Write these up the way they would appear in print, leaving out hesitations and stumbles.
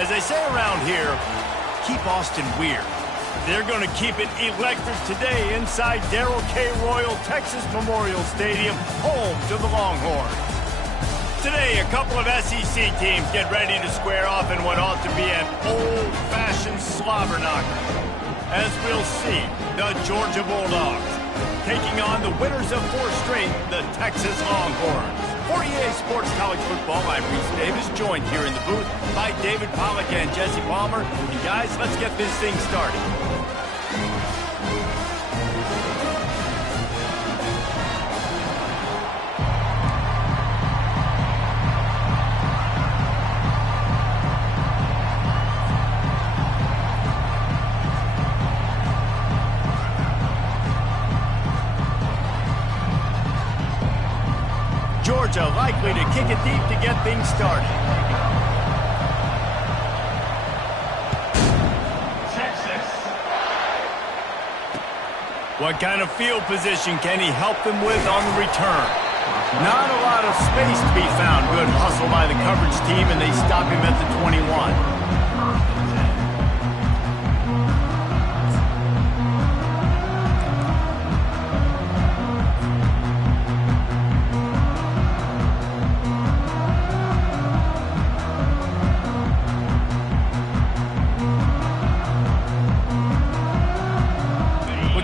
As they say around here, keep Austin weird. They're going to keep it electric today inside Darrell K. Royal Texas Memorial Stadium, home to the Longhorns. Today, a couple of SEC teams get ready to square off in what ought to be an old-fashioned slobber knocker. As we'll see, the Georgia Bulldogs taking on the winners of 4 straight, the Texas Longhorns. For EA Sports College Football, I'm Reese Davis, joined here in the booth by David Pollack and Jesse Palmer. And guys, let's get this thing started. Georgia likely to kick it deep to get things started. Texas. What kind of field position can he help them with on the return? Not a lot of space to be found. Good hustle by the coverage team, and they stop him at the 21.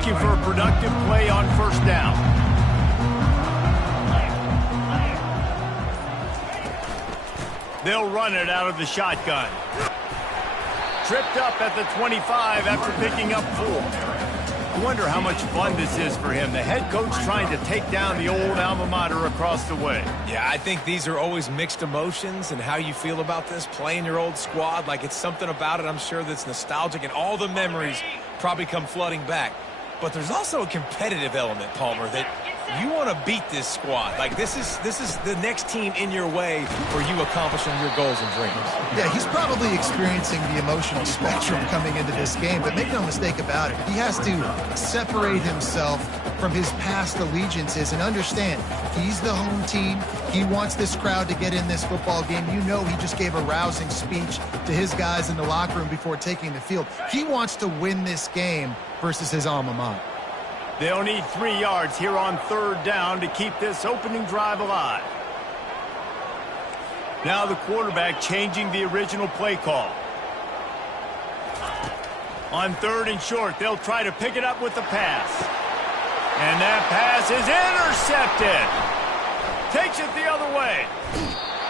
For a productive play on first down. They'll run it out of the shotgun. Tripped up at the 25 after picking up 4. I wonder how much fun this is for him. The head coach trying to take down the old alma mater across the way. Yeah, I think these are always mixed emotions and how you feel about this, playing your old squad. Like, it's something about it, I'm sure, that's nostalgic, and all the memories probably come flooding back. But there's also a competitive element, Palmer, that you want to beat this squad. Like, this is the next team in your way for you accomplishing your goals and dreams. Yeah, he's probably experiencing the emotional spectrum coming into this game, but make no mistake about it, he has to separate himself from his past allegiances and understand he's the home team. He wants this crowd to get in this football game. You know, he just gave a rousing speech to his guys in the locker room before taking the field. He wants to win this game versus his alma mater. They'll need 3 yards here on third down to keep this opening drive alive. Now the quarterback changing the original play call. On 3rd and short, they'll try to pick it up with the pass. And that pass is intercepted. Takes it the other way.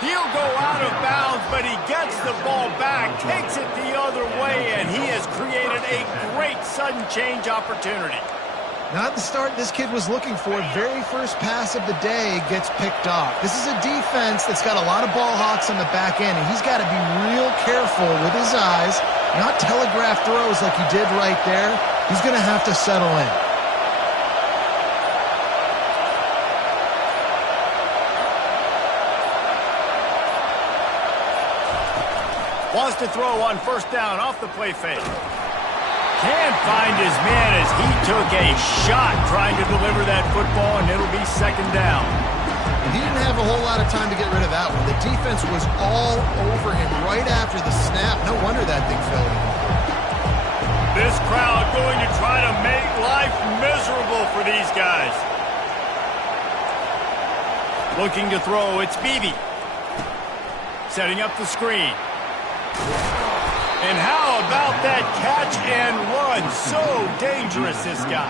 He'll go out of bounds, but he gets the ball back, takes it the other way, and he has created a great sudden change opportunity. Not the start this kid was looking for. Very first pass of the day gets picked off. This is a defense that's got a lot of ball hawks on the back end, and he's got to be real careful with his eyes, not telegraph throws like he did right there. He's going to have to settle in. Wants to throw on first down off the play fake. Can't find his man as he took a shot trying to deliver that football, and it'll be 2nd down. And he didn't have a whole lot of time to get rid of that one. The defense was all over him right after the snap. No wonder that thing fell in. This crowd going to try to make life miserable for these guys. Looking to throw, it's Beebe. Setting up the screen. And how about that catch and run? So dangerous, this guy.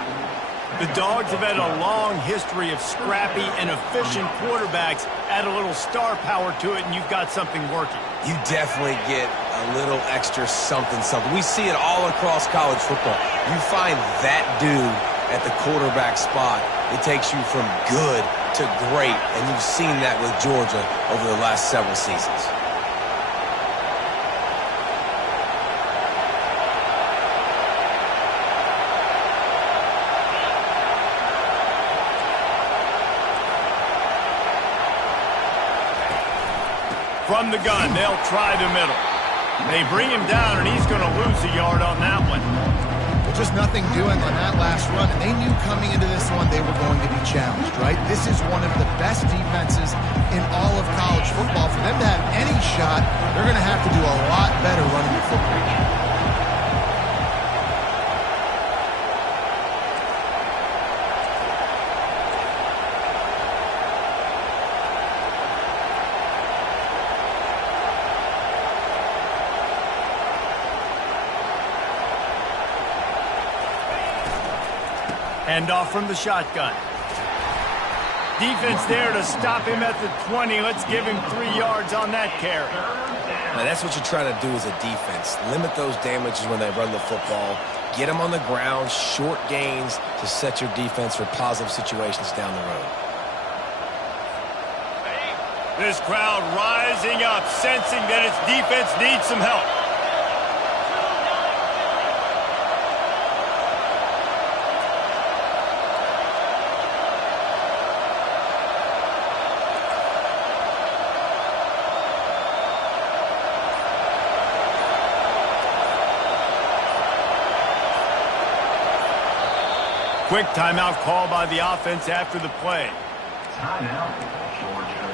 The Dogs have had a long history of scrappy and efficient quarterbacks. Add a little star power to it, and you've got something working. You definitely get a little extra something. We see it all across college football. You find that dude at the quarterback spot, it takes you from good to great, and you've seen that with Georgia over the last several seasons. From the gun, they'll try the middle. They bring him down, and he's going to lose a yard on that one. just nothing doing on that last run, and they knew coming into this one they were going to be challenged, right? This is one of the best defenses in all of college football. For them to have any shot, they're going to have to do a lot better running the football. Handoff from the shotgun. Defense there to stop him at the 20. Let's give him 3 yards on that carry. Now, that's what you're trying to do as a defense. Limit those damages when they run the football. Get them on the ground, short gains to set your defense for positive situations down the road. This crowd rising up, sensing that its defense needs some help. Quick timeout call by the offense after the play. Timeout, Georgia.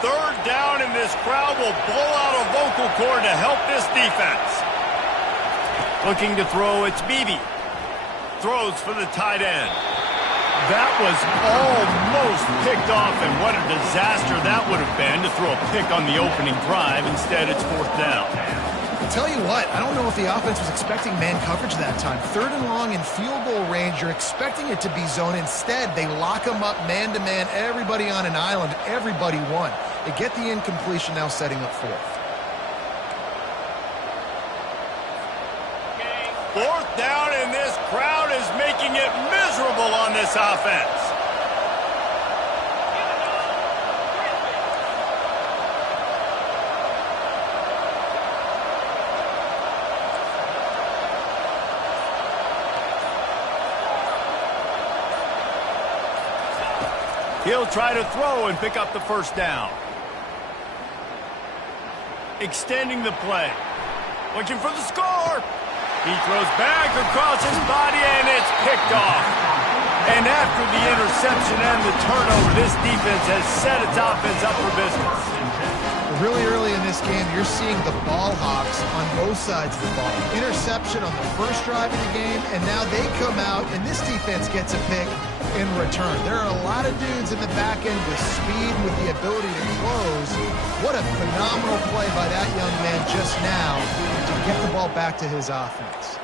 Third down, and this crowd will blow out a vocal cord to help this defense. Looking to throw, it's Beebe. Throws for the tight end. That was almost picked off, and what a disaster that would have been to throw a pick on the opening drive. Instead, it's fourth down. I'll tell you what, I don't know if the offense was expecting man coverage that time. 3rd and long in field goal range, you're expecting it to be zone. Instead, they lock them up man-to-man, everybody on an island, everybody won. They get the incompletion, now setting up fourth. Fourth down, and this crowd is making it miserable on this offense. He'll try to throw and pick up the first down. Extending the play. Looking for the score. He throws back across his body, and it's picked off. And after the interception and the turnover, this defense has set its offense up for business. Really early in this game, you're seeing the ball hawks on both sides of the ball. Interception on the first drive of the game, and now they come out, and this defense gets a pick in return. There are a lot of dudes in the back end with speed, with the ability to close. What a phenomenal play by that young man just now to get the ball back to his offense.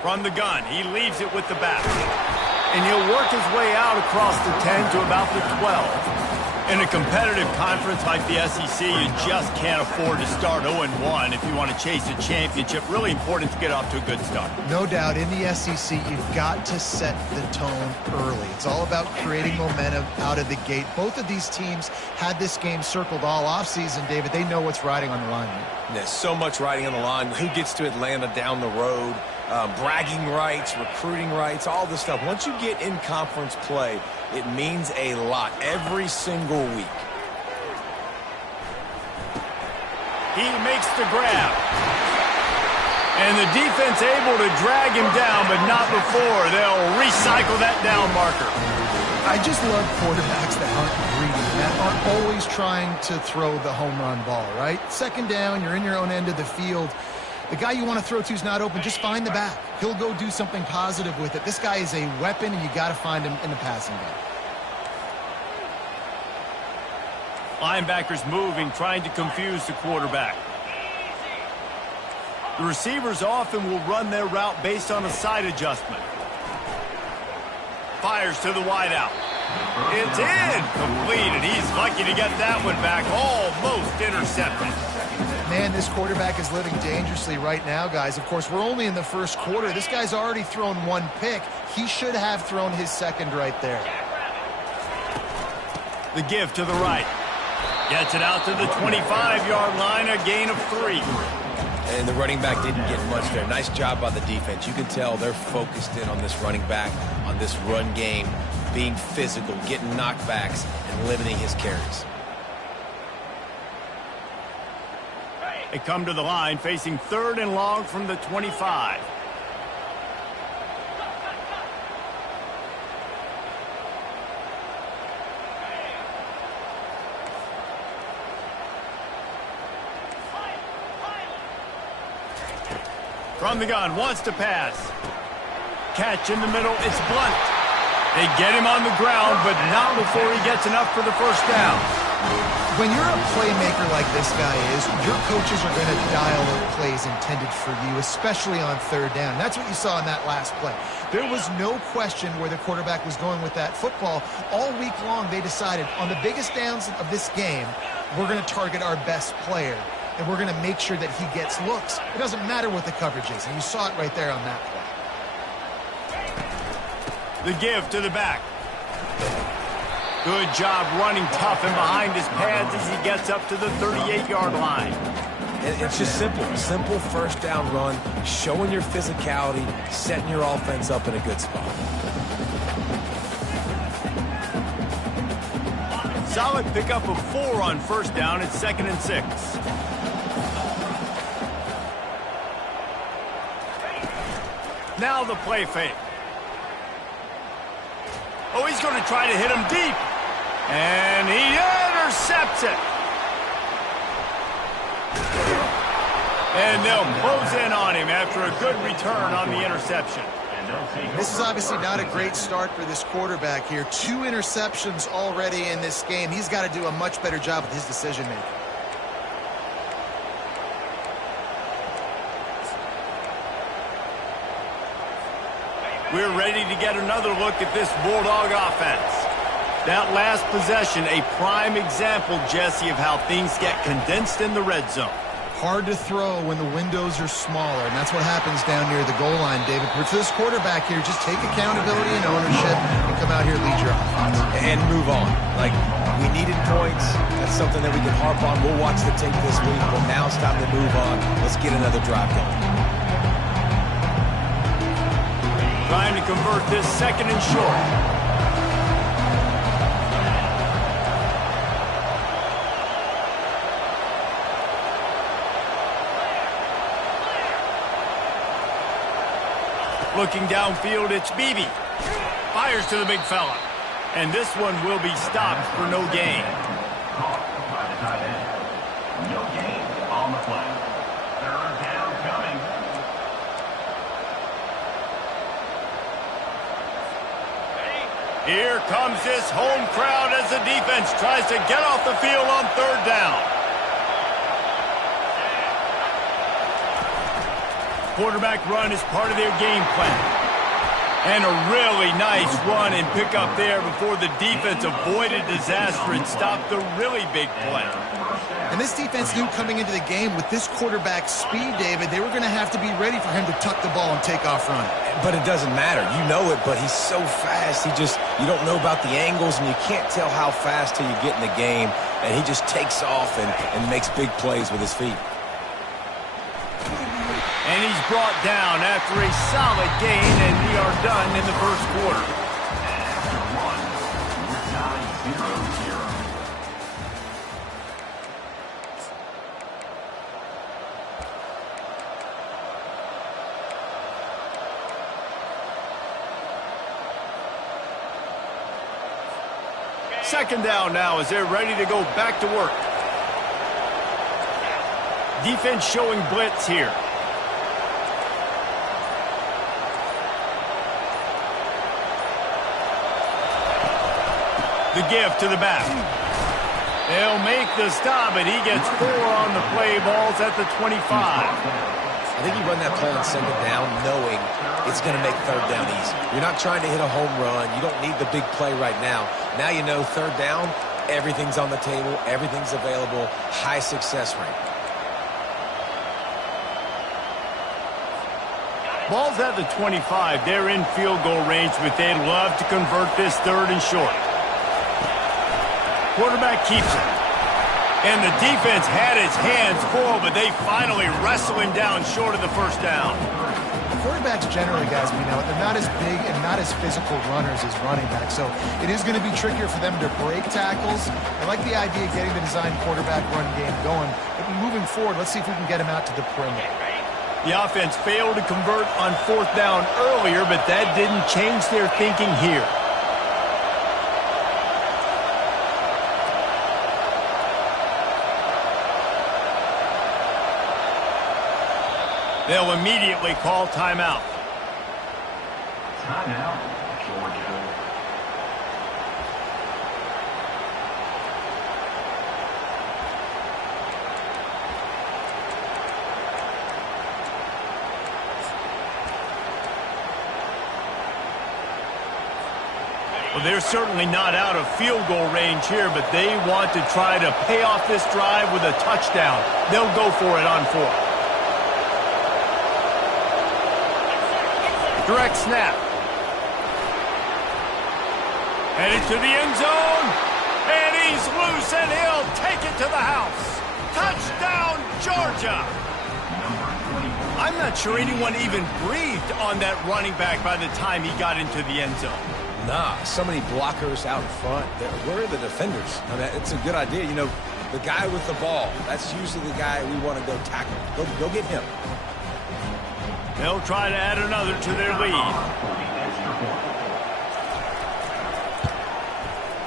From the gun, he leaves it with the back. And he'll work his way out across the 10 to about the 12. In a competitive conference like the SEC, you just can't afford to start 0-1 if you want to chase a championship. Really important to get off to a good start. No doubt, in the SEC, you've got to set the tone early. It's all about creating momentum out of the gate. Both of these teams had this game circled all offseason, David. They know what's riding on the line here. There's so much riding on the line. Who gets to Atlanta down the road? Bragging rights, recruiting rights, all this stuff. Once you get in conference play, it means a lot every single week. He makes the grab. And the defense able to drag him down, but not before. They'll recycle that down marker. I just love quarterbacks that aren't greedy, that aren't always trying to throw the home run ball, right? Second down, you're in your own end of the field. The guy you want to throw to is not open. Just find the back. He'll go do something positive with it. This guy is a weapon, and you got to find him in the passing game. Linebackers moving, trying to confuse the quarterback. The receivers often will run their route based on a side adjustment. Fires to the wideout. It's incomplete, and he's lucky to get that one back. Almost intercepted. Man, this quarterback is living dangerously right now, guys. Of course, we're only in the first quarter. This guy's already thrown one pick. He should have thrown his second right there. The give to the right. Gets it out to the 25-yard line, a gain of 3. And the running back didn't get much there. Nice job by the defense. You can tell they're focused in on this running back, on this run game. being physical, getting knockbacks, and limiting his carries. They come to the line facing 3rd and long from the 25. From the gun, wants to pass. Catch in the middle, it's Blunt. They get him on the ground, but not before he gets enough for the first down. When you're a playmaker like this guy is, your coaches are going to dial up plays intended for you, especially on 3rd down. That's what you saw in that last play. There was no question where the quarterback was going with that football. All week long, they decided on the biggest downs of this game, we're going to target our best player, and we're going to make sure that he gets looks. It doesn't matter what the coverage is, and you saw it right there on that play. The give to the back. Good job running tough and behind his pads as he gets up to the 38-yard line. And it's just simple. Simple first down run, showing your physicality, setting your offense up in a good spot. Solid pickup of 4 on 1st down at 2nd and 6. Now the play fake. Oh, he's going to try to hit him deep. And he intercepts it. And they'll close in on him after a good return on the interception. This is obviously not a great start for this quarterback here. 2 interceptions already in this game. He's got to do a much better job with his decision-making. We're ready to get another look at this Bulldog offense. That last possession, a prime example, Jesse, of how things get condensed in the red zone. Hard to throw when the windows are smaller, and that's what happens down near the goal line, David. But for this quarterback here, just take accountability and ownership and come out here and lead your offense. And move on. Like, we needed points. That's something that we can harp on. We'll watch the tape this week, but now it's time to move on. Let's get another drive going. Trying to convert this 2nd and short. Looking downfield, it's Beebe. Fires to the big fella. And this one will be stopped for no gain. Caught by the tight end. No gain on the play. 3rd down coming. Here comes this home crowd as the defense tries to get off the field on 3rd down. Quarterback run is part of their game plan. And a really nice run and pick up there before the defense avoided disaster and stopped the really big play. And this defense knew coming into the game with this quarterback's speed, David, they were going to have to be ready for him to tuck the ball and take off running. But it doesn't matter. You know it, but he's so fast. You don't know about the angles, and you can't tell how fast till you get in the game. And he just takes off and makes big plays with his feet. And he's brought down after a solid gain, and we are done in the 1st quarter. After 1, we're tied 0-0. Second down now as they're ready to go back to work. Defense showing blitz here. The give to the back. They'll make the stop, and he gets 4 on the play. Ball's at the 25. I think you run that play and send it down knowing it's going to make 3rd down easy. You're not trying to hit a home run. You don't need the big play right now. Now you know 3rd down, everything's on the table, everything's available, high success rate. Ball's at the 25. They're in field goal range, but they'd love to convert this 3rd and short. Quarterback keeps it. And the defense had its hands full, but they finally wrestle him down short of the 1st down. quarterbacks generally, guys, we know, they're not as big and not as physical runners as running backs. So it is going to be trickier for them to break tackles. I like the idea of getting the design quarterback run game going. But moving forward, let's see if we can get him out to the perimeter. The offense failed to convert on 4th down earlier, but that didn't change their thinking here. They'll immediately call timeout. Timeout, Georgia. Well, they're certainly not out of field goal range here, but they want to try to pay off this drive with a touchdown. They'll go for it on 4th. Direct snap. Headed to the end zone. And he's loose, and he'll take it to the house. Touchdown, Georgia. I'm not sure anyone even breathed on that running back by the time he got into the end zone. Nah, so many blockers out in front. Where are the defenders? I mean, it's a good idea. You know, the guy with the ball, that's usually the guy we want to go tackle. Go get him. They'll try to add another to their lead.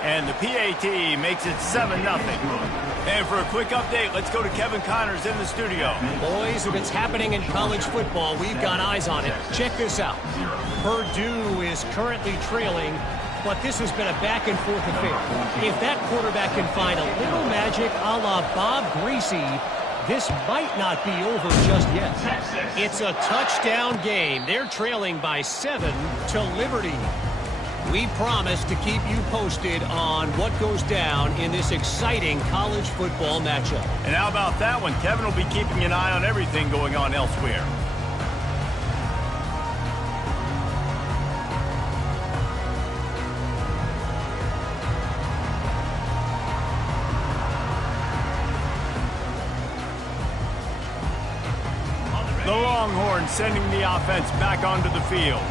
And the PAT makes it 7-0. And for a quick update, let's go to Kevin Connors in the studio. Boys, if it's happening in college football, we've got eyes on it. Check this out. Purdue is currently trailing, but this has been a back-and-forth affair. If that quarterback can find a little magic a la Bob Greasy, this might not be over just yet. It's a touchdown game. They're trailing by 7 to Liberty. We promise to keep you posted on what goes down in this exciting college football matchup. And how about that one? Kevin will be keeping an eye on everything going on elsewhere. The Longhorns sending the offense back onto the field.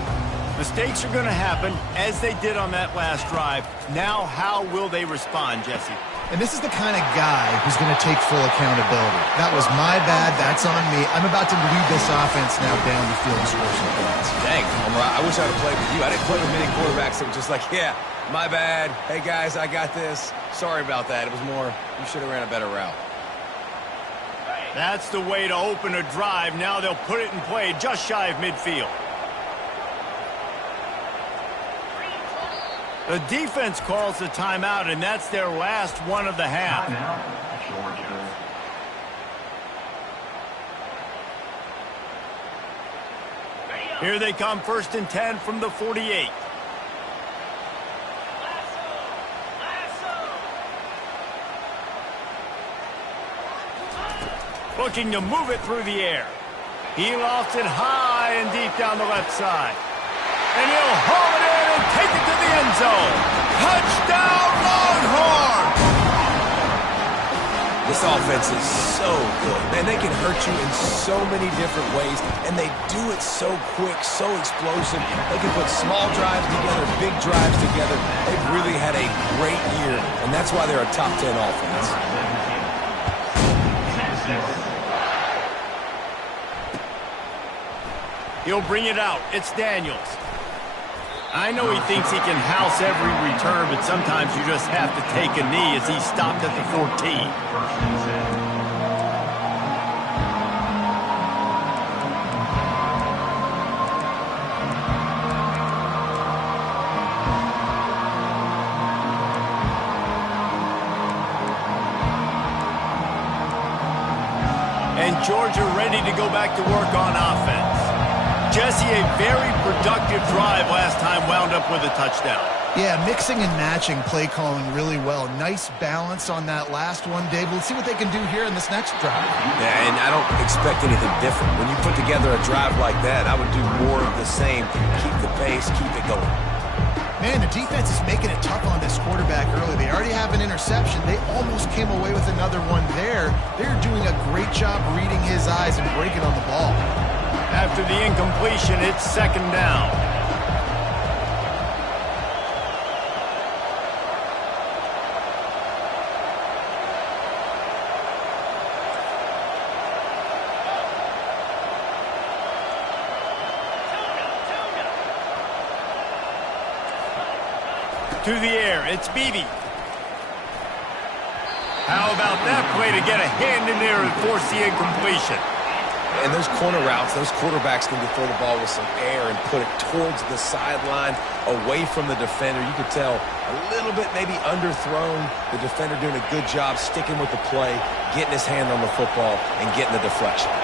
Mistakes are going to happen, as they did on that last drive. Now, how will they respond, Jesse? And this is the kind of guy who's going to take full accountability. That was my bad. That's on me. I'm about to lead this offense now down the field and score some points. Dang, I wish I would have played with you. I didn't play with many quarterbacks that were just like, yeah, my bad. Hey, guys, I got this. Sorry about that. It was more, you should have ran a better route. That's the way to open a drive. Now they'll put it in play just shy of midfield. The defense calls the timeout, and that's their last one of the half. Timeout, Georgia. Here they come, 1st and 10 from the 48. Looking to move it through the air. He lofts it high and deep down the left side. And he'll haul it in and take it to the end zone. Touchdown, Longhorns! This offense is so good. Man, they can hurt you in so many different ways, and they do it so quick, so explosive. They can put small drives together, big drives together. They've really had a great year, and that's why they're a top 10 offense. He'll bring it out. It's Daniels. I know he thinks he can house every return, but sometimes you just have to take a knee as he stopped at the 14. And Georgia ready to go back to work on offense. Jesse, a very productive drive last time wound up with a touchdown. Yeah, mixing and matching play calling really well. Nice balance on that last one, Dave. Let's see what they can do here in this next drive. Yeah, and I don't expect anything different. When you put together a drive like that, I would do more of the same. Keep the pace, keep it going. Man, the defense is making it tough on this quarterback early. They already have an interception. They almost came away with another one there. They're doing a great job reading his eyes and breaking on the ball. After the incompletion, it's second down. To the air, it's Beebe. How about that play to get a hand in there and force the incompletion? And those corner routes, those quarterbacks need to throw the ball with some air and put it towards the sideline, away from the defender. You could tell a little bit maybe underthrown. The defender doing a good job sticking with the play, getting his hand on the football, and getting the deflection.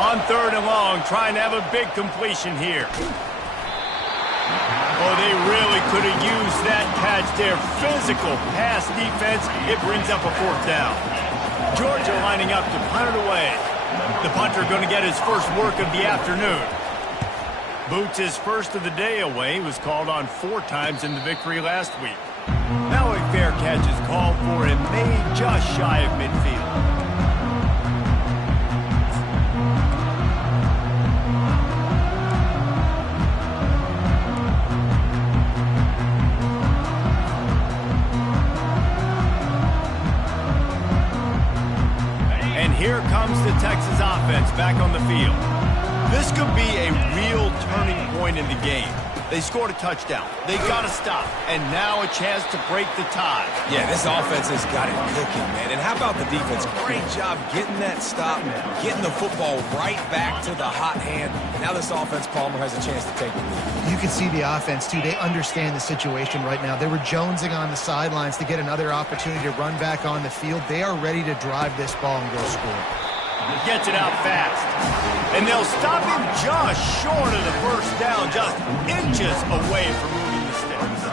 On third and long, trying to have a big completion here. Oh, they really could have used that catch there. Physical pass defense. It brings up a fourth down. Georgia lining up to punt it away. The punter going to get his first work of the afternoon. Boots his first of the day away. Was called on 4 times in the victory last week. Now a fair catch is called for and made just shy of midfield. Here comes the Texas offense back on the field. This could be a real turning point in the game. They scored a touchdown. They got to stop. And now a chance to break the tie. Yeah, this offense has got it cooking, man. And how about the defense? Great job getting that stop, getting the football right back to the hot hand. Now this offense, Palmer, has a chance to take the lead. You can see the offense, too. They understand the situation right now. They were jonesing on the sidelines to get another opportunity to run back on the field. They are ready to drive this ball and go score. Gets it out fast. And they'll stop him just short of the first down, just inches away from moving the sticks.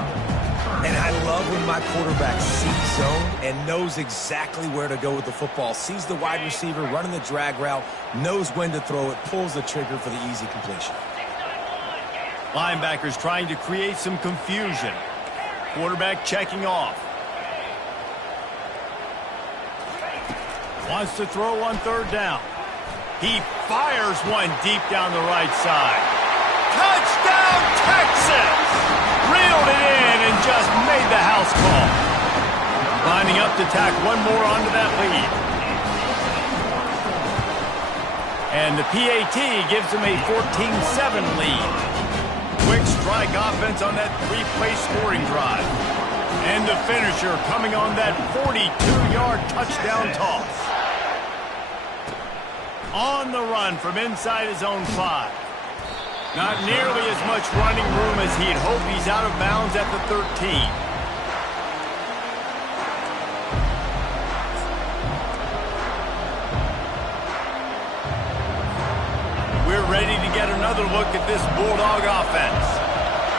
And I love when my quarterback sees zone and knows exactly where to go with the football. Sees the wide receiver running the drag route, knows when to throw it, pulls the trigger for the easy completion. Linebackers trying to create some confusion. Quarterback checking off. Wants to throw on third down. He fires one deep down the right side. Touchdown, Texas! Reeled it in and just made the house call. Lining up to tack one more onto that lead. And the PAT gives them a 14-7 lead. Quick strike offense on that 3-play scoring drive. And the finisher coming on that 42-yard touchdown toss. On the run from inside his own 5. Not nearly as much running room as he'd hoped. He's out of bounds at the 13. We're ready to get another look at this Bulldog offense.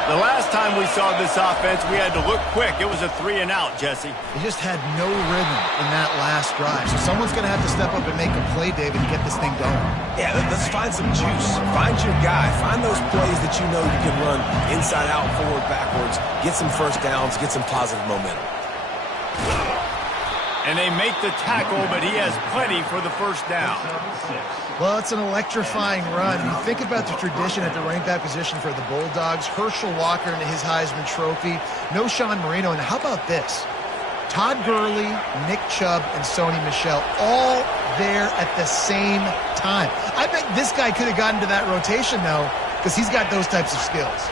The last time we saw this offense, we had to look quick. It was a 3-and-out, Jesse. They just had no rhythm in that last drive. So someone's going to have to step up and make a play, David, and get this thing going. Yeah, let's find some juice. Find your guy. Find those plays that you know you can run inside out, forward, backwards. Get some first downs. Get some positive momentum. And they make the tackle, but he has plenty for the first down. Well, it's an electrifying run. You think about the tradition at the running back position for the Bulldogs. Herschel Walker into his Heisman Trophy. No Sean Marino. And how about this? Todd Gurley, Nick Chubb, and Sony Michel all there at the same time. I bet this guy could have gotten to that rotation, though, because he's got those types of skills.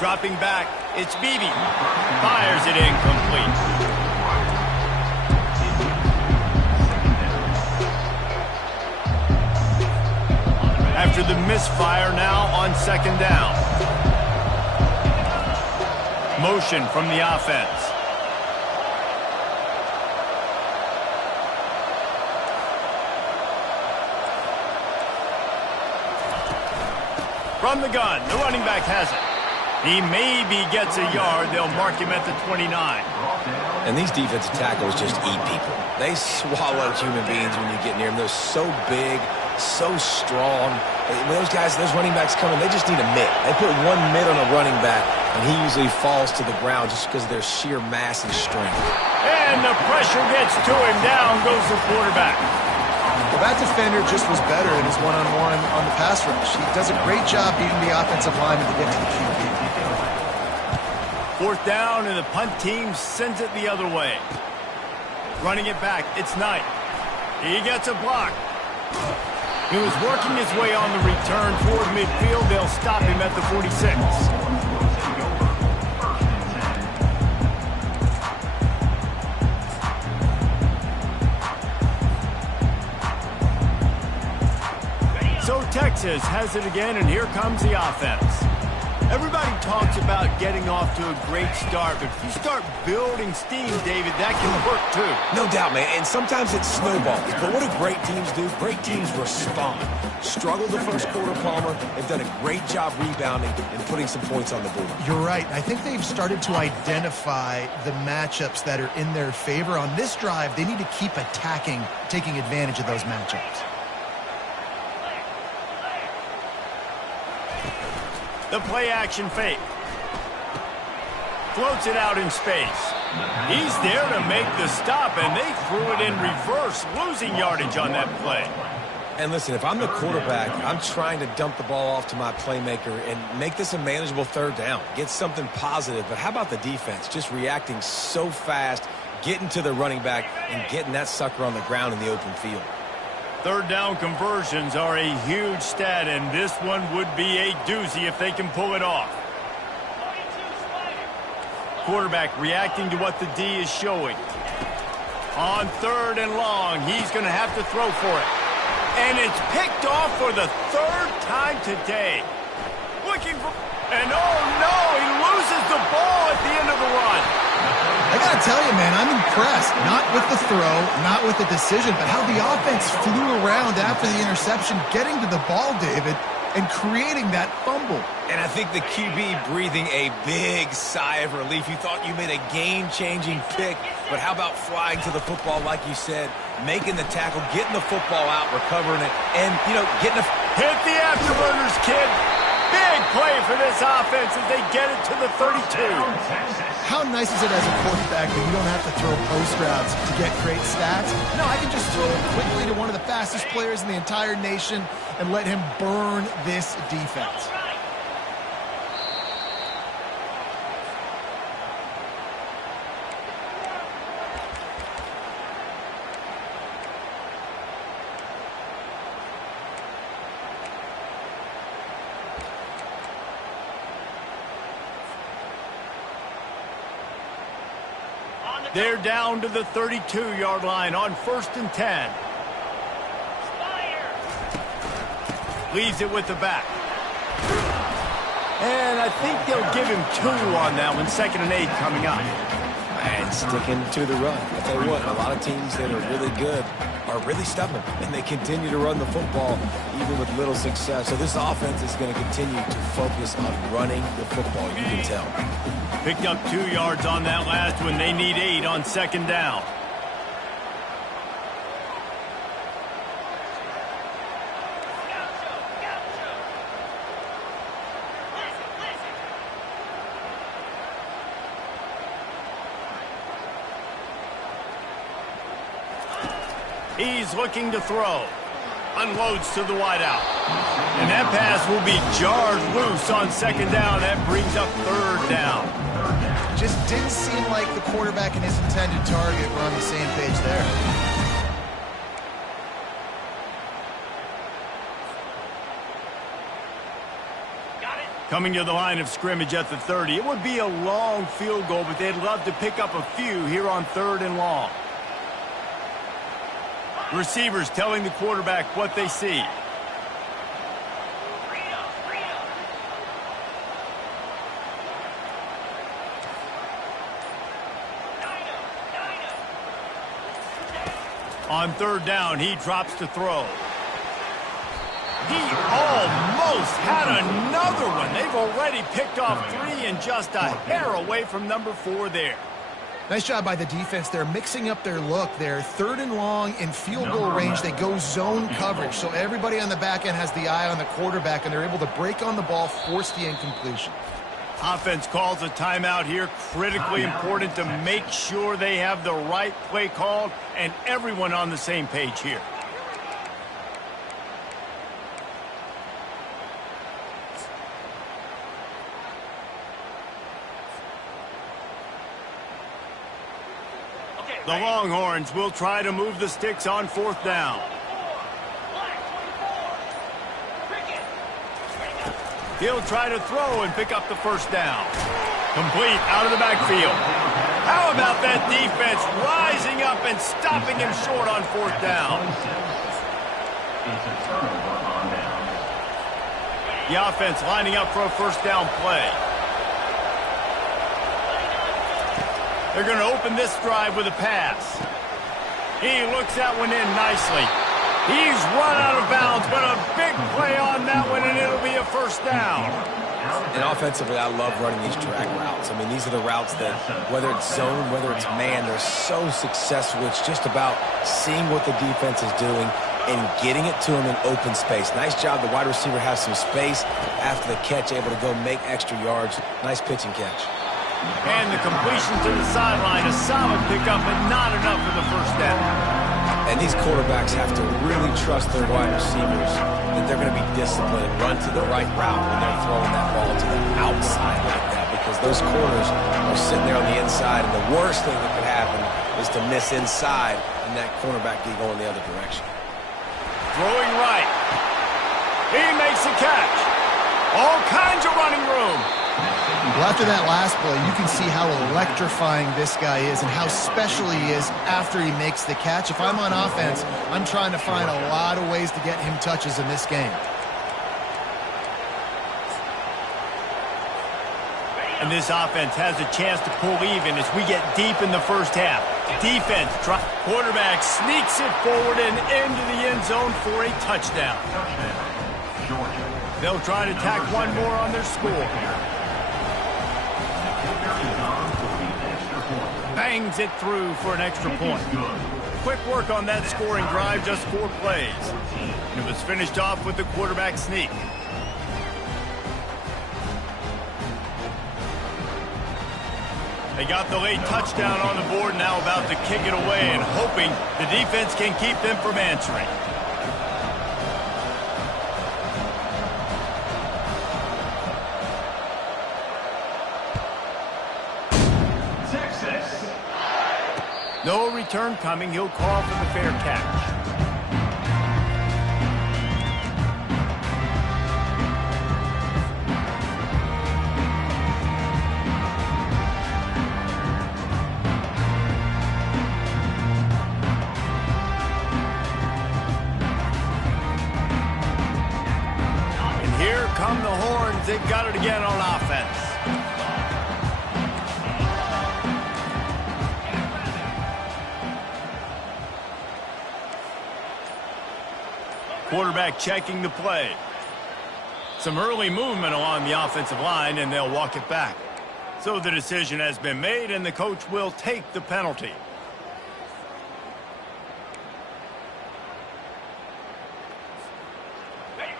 Dropping back, it's Beebe. Fires it incomplete. After the misfire, now on second down. Motion from the offense. From the gun, the running back has it. He maybe gets a yard. They'll mark him at the 29. And these defensive tackles just eat people. They swallow human beings when you get near them. They're so big, so strong. When those guys, those running backs come in, they just need a mitt. They put one mitt on a running back, and he usually falls to the ground just because of their sheer mass and strength. And the pressure gets to him. Down goes the quarterback. Well, that defender just was better in his one-on-one on the pass rush. He does a great job beating the offensive lineman to get to the QB. 4th down, and the punt team sends it the other way. Running it back, it's Knight. He gets a block. He was working his way on the return toward midfield. They'll stop him at the 46. So Texas has it again, and here comes the offense. Everybody talks about getting off to a great start, but if you start building steam, David, that can work too. No doubt, man, and sometimes it snowballs. But what do great teams do? Great teams respond. Struggled the first quarter, Palmer. They've done a great job rebounding and putting some points on the board. You're right. I think they've started to identify the matchups that are in their favor. On this drive, they need to keep attacking, taking advantage of those matchups. The play-action fake. Floats it out in space. He's there to make the stop, and they threw it in reverse, losing yardage on that play. And listen, if I'm the quarterback, I'm trying to dump the ball off to my playmaker and make this a manageable 3rd down. Get something positive. But how about the defense? Just reacting so fast, getting to the running back, and getting that sucker on the ground in the open field. 3rd down conversions are a huge stat, and this one would be a doozy if they can pull it off. Quarterback reacting to what the D is showing. On 3rd and long, he's going to have to throw for it. And it's picked off for the 3rd time today. Looking for... And oh no, he loses the ball at the end of the run. I got to tell you, man, I'm impressed. Not with the throw, not with the decision, but how the offense flew around after the interception, getting to the ball, David, and creating that fumble. And I think the QB breathing a big sigh of relief. You thought you made a game-changing pick, but how about flying to the football, like you said, making the tackle, getting the football out, recovering it, and, you know, getting a... Hit the afterburners, kid. Big play for this offense as they get it to the 32. How nice is it as a quarterback when you don't have to throw post routes to get great stats? No, I can just throw it quickly to one of the fastest players in the entire nation and let him burn this defense. They're down to the 32-yard line on 1st and 10. Leaves it with the back. And I think they'll give him 2 on that one. 2nd and 8 coming up. And sticking to the run. I tell you what, a lot of teams that are really good are really stubborn, and they continue to run the football even with little success. So this offense is going to continue to focus on running the football. You can tell. Picked up 2 yards on that last one. They need 8 on 2nd down. He's looking to throw. Unloads to the wideout. And that pass will be jarred loose on 2nd down. That brings up 3rd down. Just didn't seem like the quarterback and his intended target were on the same page there. Coming to the line of scrimmage at the 30. It would be a long field goal, but they'd love to pick up a few here on 3rd and long. Receivers telling the quarterback what they see. On 3rd down, he drops to throw. He almost had another one. They've already picked off 3 and just a hair away from number 4 there. Nice job by the defense. They're mixing up their look. They're 3rd and long in field goal range. They go zone coverage. So everybody on the back end has the eye on the quarterback, and they're able to break on the ball, force the incompletion. Offense calls a timeout here. Critically important to make sure they have the right play called and everyone on the same page here. The Longhorns will try to move the sticks on 4th down. He'll try to throw and pick up the 1st down. Complete out of the backfield. How about that defense rising up and stopping him short on 4th down? The offense lining up for a 1st down play. They're going to open this drive with a pass. He looks that one in nicely. He's run out of bounds, but a big play on that one, and it'll be a 1st down. And offensively, I love running these drag routes. I mean, these are the routes that, whether it's zone, whether it's man, they're so successful. It's just about seeing what the defense is doing and getting it to him in open space. Nice job. The wide receiver has some space after the catch, able to go make extra yards. Nice pitch and catch. And the completion to the sideline, a solid pickup, but not enough for the 1st down. And these quarterbacks have to really trust their wide receivers that they're going to be disciplined and run to the right route when they're throwing that ball to the outside like that, because those corners are sitting there on the inside, and the worst thing that could happen is to miss inside and that cornerback be going the other direction. Throwing right. He makes the catch. All kinds of running room. Well, after that last play, you can see how electrifying this guy is and how special he is after he makes the catch. If I'm on offense, I'm trying to find a lot of ways to get him touches in this game. And this offense has a chance to pull even as we get deep in the 1st half. Defense, quarterback sneaks it forward and into the end zone for a touchdown. They'll try to tack one more on their score. Bangs it through for an extra point. Quick work on that scoring drive, just 4 plays. And it was finished off with the quarterback sneak. They got the late touchdown on the board, now about to kick it away and hoping the defense can keep them from answering. No return coming. He'll call for the fair catch. And here come the Horns. They've got it again on offense. Quarterback checking the play. Some early movement along the offensive line, and they'll walk it back. So the decision has been made, and the coach will take the penalty.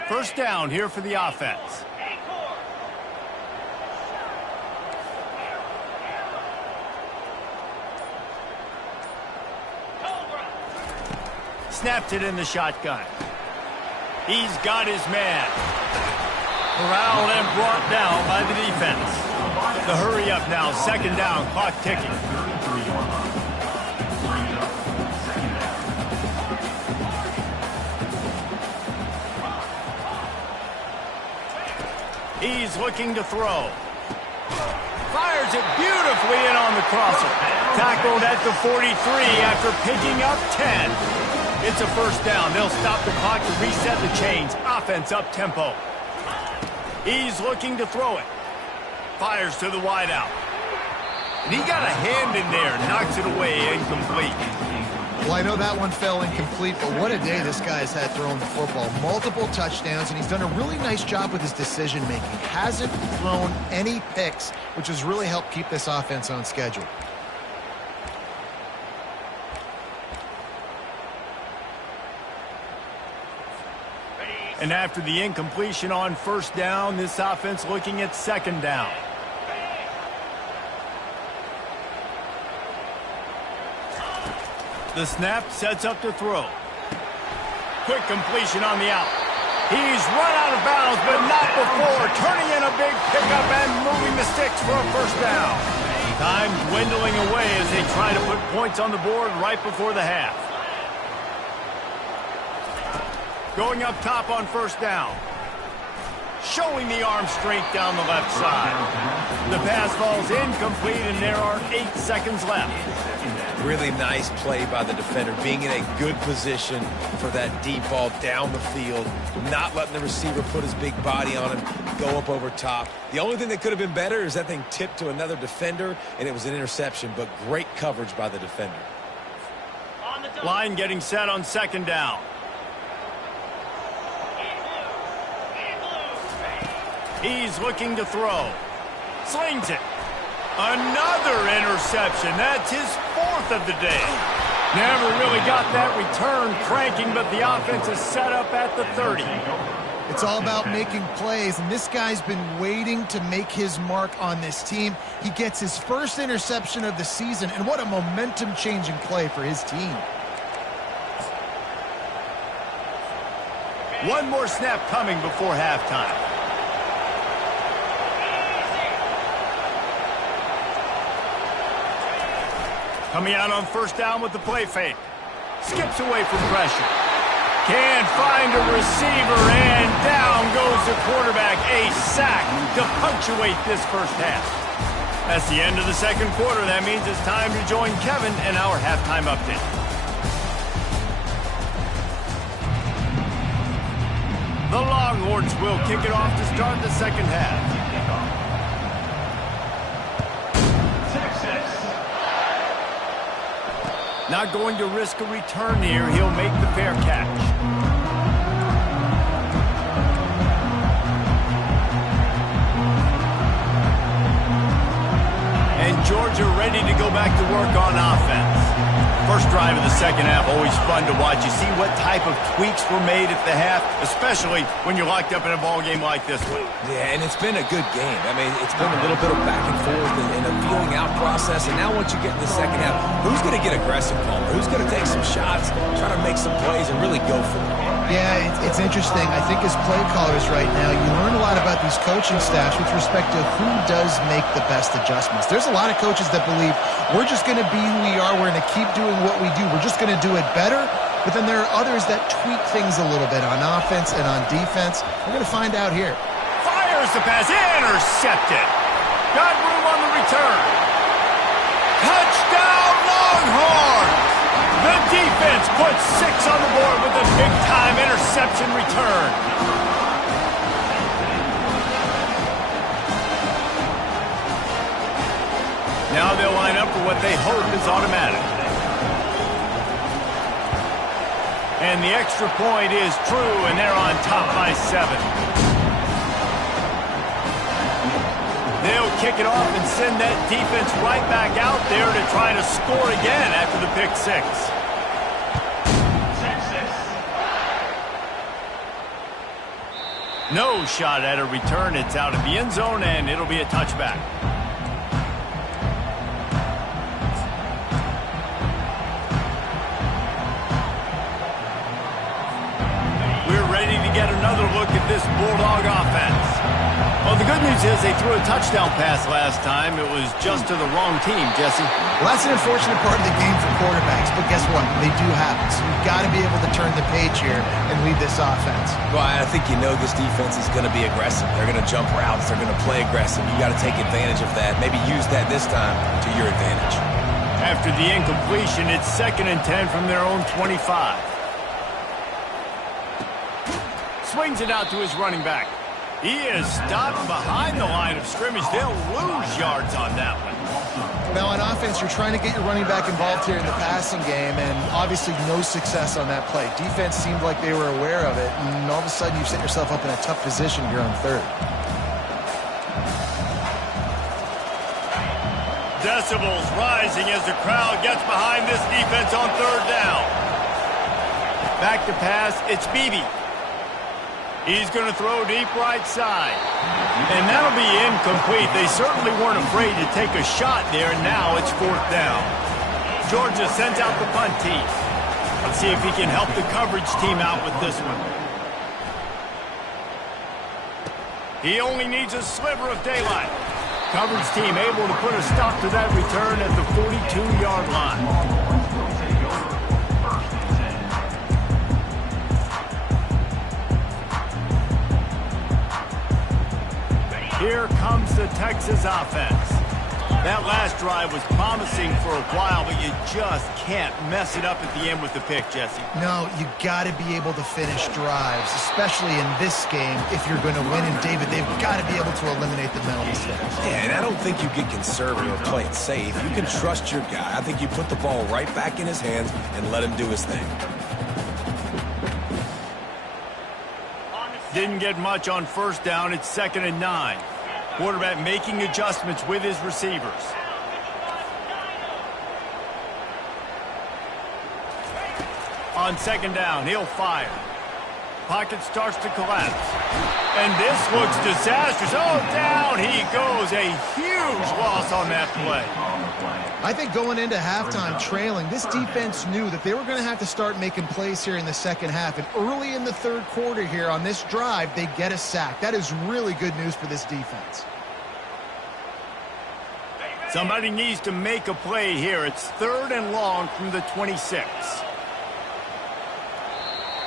First down here for the offense. Snapped it in the shotgun. He's got his man. Corralled and brought down by the defense. The hurry up now, 2nd down, clock ticking. He's looking to throw. Fires it beautifully in on the crosser. Tackled at the 43 after picking up 10. It's a 1st down. They'll stop the clock to reset the chains. Offense up tempo. He's looking to throw it. Fires to the wideout. And he got a hand in there. Knocks it away. Incomplete. Well, I know that one fell incomplete, but what a day this guy's had throwing the football. Multiple touchdowns, and he's done a really nice job with his decision-making. Hasn't thrown any picks, which has really helped keep this offense on schedule. And after the incompletion on first down, this offense looking at second down. The snap sets up to throw. Quick completion on the out. He's run out of bounds, but not before turning in a big pickup and moving the sticks for a first down. Time dwindling away as they try to put points on the board right before the half. Going up top on first down. Showing the arm strength down the left side. The pass falls incomplete, and there are 8 seconds left. Really nice play by the defender, being in a good position for that deep ball down the field, not letting the receiver put his big body on him, go up over top. The only thing that could have been better is that thing tipped to another defender, and it was an interception, but great coverage by the defender. Line getting set on second down. He's looking to throw. Slings it. Another interception. That's his 4th of the day. Never really got that return cranking, but the offense is set up at the 30. It's all about making plays, and this guy's been waiting to make his mark on this team. He gets his first interception of the season, and what a momentum-changing play for his team. One more snap coming before halftime. Coming out on first down with the play fake. Skips away from pressure. Can't find a receiver, and down goes the quarterback. A sack to punctuate this first half. That's the end of the second quarter. That means it's time to join Kevin and our halftime update. The Longhorns will kick it off to start the second half. Not going to risk a return here. He'll make the fair catch. And Georgia ready to go back to work on offense. First drive of the second half, always fun to watch. You see what type of tweaks were made at the half, especially when you're locked up in a ball game like this one. Yeah, and it's been a good game. I mean, it's been a little bit of back and forth and a feeling out process. And now once you get in the second half, who's going to get aggressive, Palmer? Who's going to take some shots, try to make some plays, and really go for it? Yeah, it's interesting. I think as play callers right now, you learn a lot about these coaching staffs with respect to who does make the best adjustments. There's a lot of coaches that believe we're just going to be who we are. We're going to keep doing what we do. We're just going to do it better. But then there are others that tweak things a little bit on offense and on defense. We're going to find out here. Fires the pass. Intercepted. Got room on the return. Touchdown Longhorns! The defense puts 6 on the board with a big-time interception return. Now they'll line up for what they hope is automatic. And the extra point is true, and they're on top by 7. They'll kick it off and send that defense right back out there to try to score again after the pick 6. No shot at a return. It's out of the end zone, and it'll be a touchback. We're ready to get another look at this Bulldog offense. Well, the good news is they threw a touchdown pass last time. It was just to the wrong team, Jesse. Well, that's an unfortunate part of the game for quarterbacks, but guess what? They do happen. So you've got to be able to turn the page here and lead this offense. Well, I think you know this defense is going to be aggressive. They're going to jump routes. They're going to play aggressive. You got to take advantage of that. Maybe use that this time to your advantage. After the incompletion, it's 2nd and 10 from their own 25. Swings it out to his running back. He is stopped behind the line of scrimmage. They'll lose yards on that one. Now, on offense, you're trying to get your running back involved here in the passing game, and obviously no success on that play. Defense seemed like they were aware of it, and all of a sudden you've set yourself up in a tough position here on third. Decibels rising as the crowd gets behind this defense on third down. Back to pass, it's Beebe. He's going to throw deep right side. And that'll be incomplete. They certainly weren't afraid to take a shot there, and now it's fourth down. Georgia sends out the punt team. Let's see if he can help the coverage team out with this one. He only needs a sliver of daylight. Coverage team able to put a stop to that return at the 42-yard line. Here comes the Texas offense. That last drive was promising for a while, but you just can't mess it up at the end with the pick, Jesse. No, you got to be able to finish drives, especially in this game if you're going to win. And, David, they've got to be able to eliminate the mental mistakes. Yeah, and I don't think you get conservative or play it safe. You can trust your guy. I think you put the ball right back in his hands and let him do his thing. Didn't get much on first down. It's 2nd and 9. Quarterback making adjustments with his receivers. On 2nd down, he'll fire. Pocket starts to collapse. And this looks disastrous. Oh, down he goes. A huge loss on that play. I think going into halftime trailing, this defense knew that they were going to have to start making plays here in the second half. And early in the third quarter here on this drive, they get a sack. That is really good news for this defense. Somebody needs to make a play here. It's 3rd and long from the 26.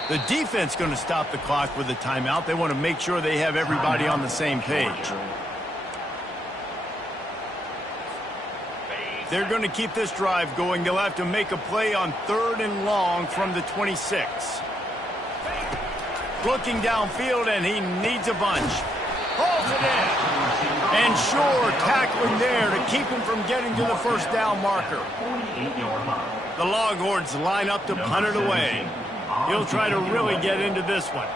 The defense going to stop the clock with a timeout. They want to make sure they have everybody on the same page. They're going to keep this drive going. They'll have to make a play on 3rd and long from the 26. Looking downfield, and he needs a bunch. Holds it in. And sure, tackling there to keep him from getting to the first down marker. The Longhorns line up to punt it away. He'll try to really get into this one.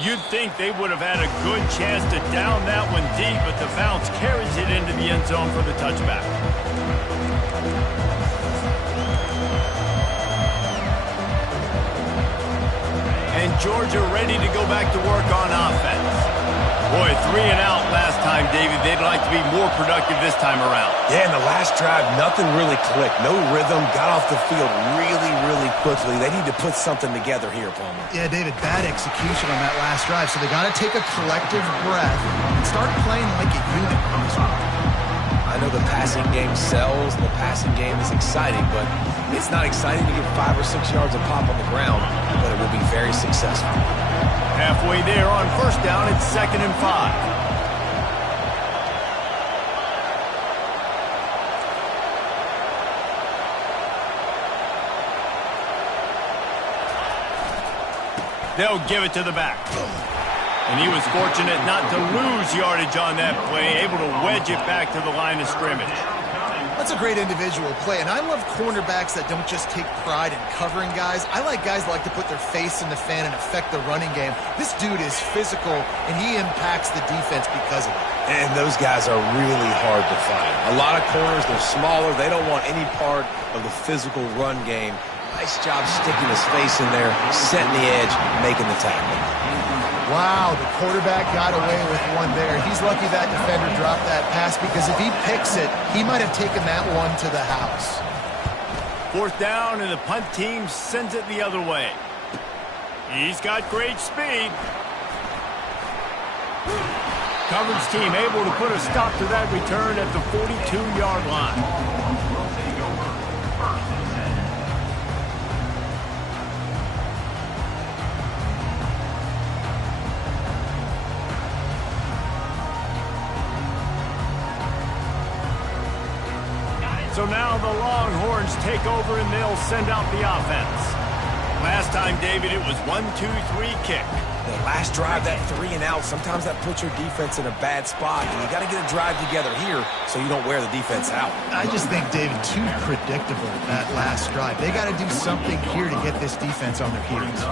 You'd think they would have had a good chance to down that one deep, but the bounce carries it into the end zone for the touchback. And Georgia ready to go back to work on offense. Boy, 3 and out last time, David. They'd like to be more productive this time around. Yeah, in the last drive, nothing really clicked. No rhythm, got off the field really quickly. They need to put something together here, Palmer. Yeah, David, bad execution on that last drive. So they got to take a collective breath and start playing like a unit on this one. I know the passing game sells, and the passing game is exciting, but it's not exciting to get 5 or 6 yards of pop on the ground, but it will be very successful. Halfway there on first down, it's 2nd and 5. They'll give it to the back. And he was fortunate not to lose yardage on that play, able to wedge it back to the line of scrimmage. That's a great individual play, and I love cornerbacks that don't just take pride in covering guys. I like guys that like to put their face in the fan and affect the running game. This dude is physical, and he impacts the defense because of it. And those guys are really hard to find. A lot of corners, they're smaller. They don't want any part of the physical run game. Nice job sticking his face in there, setting the edge, making the tackle. Wow, the quarterback got away with one there. He's lucky that defender dropped that pass because if he picks it, he might have taken that one to the house. 4th down, and the punt team sends it the other way. He's got great speed. Coverage team able to put a stop to that return at the 42-yard line. So now the Longhorns take over and they'll send out the offense. Last time, David, it was 1-2-3 kick. The last drive, that 3 and out, sometimes that puts your defense in a bad spot, and you got to get a drive together here so you don't wear the defense out. I just think, David, too predictable, that last drive. They got to do something here to get this defense on their heels.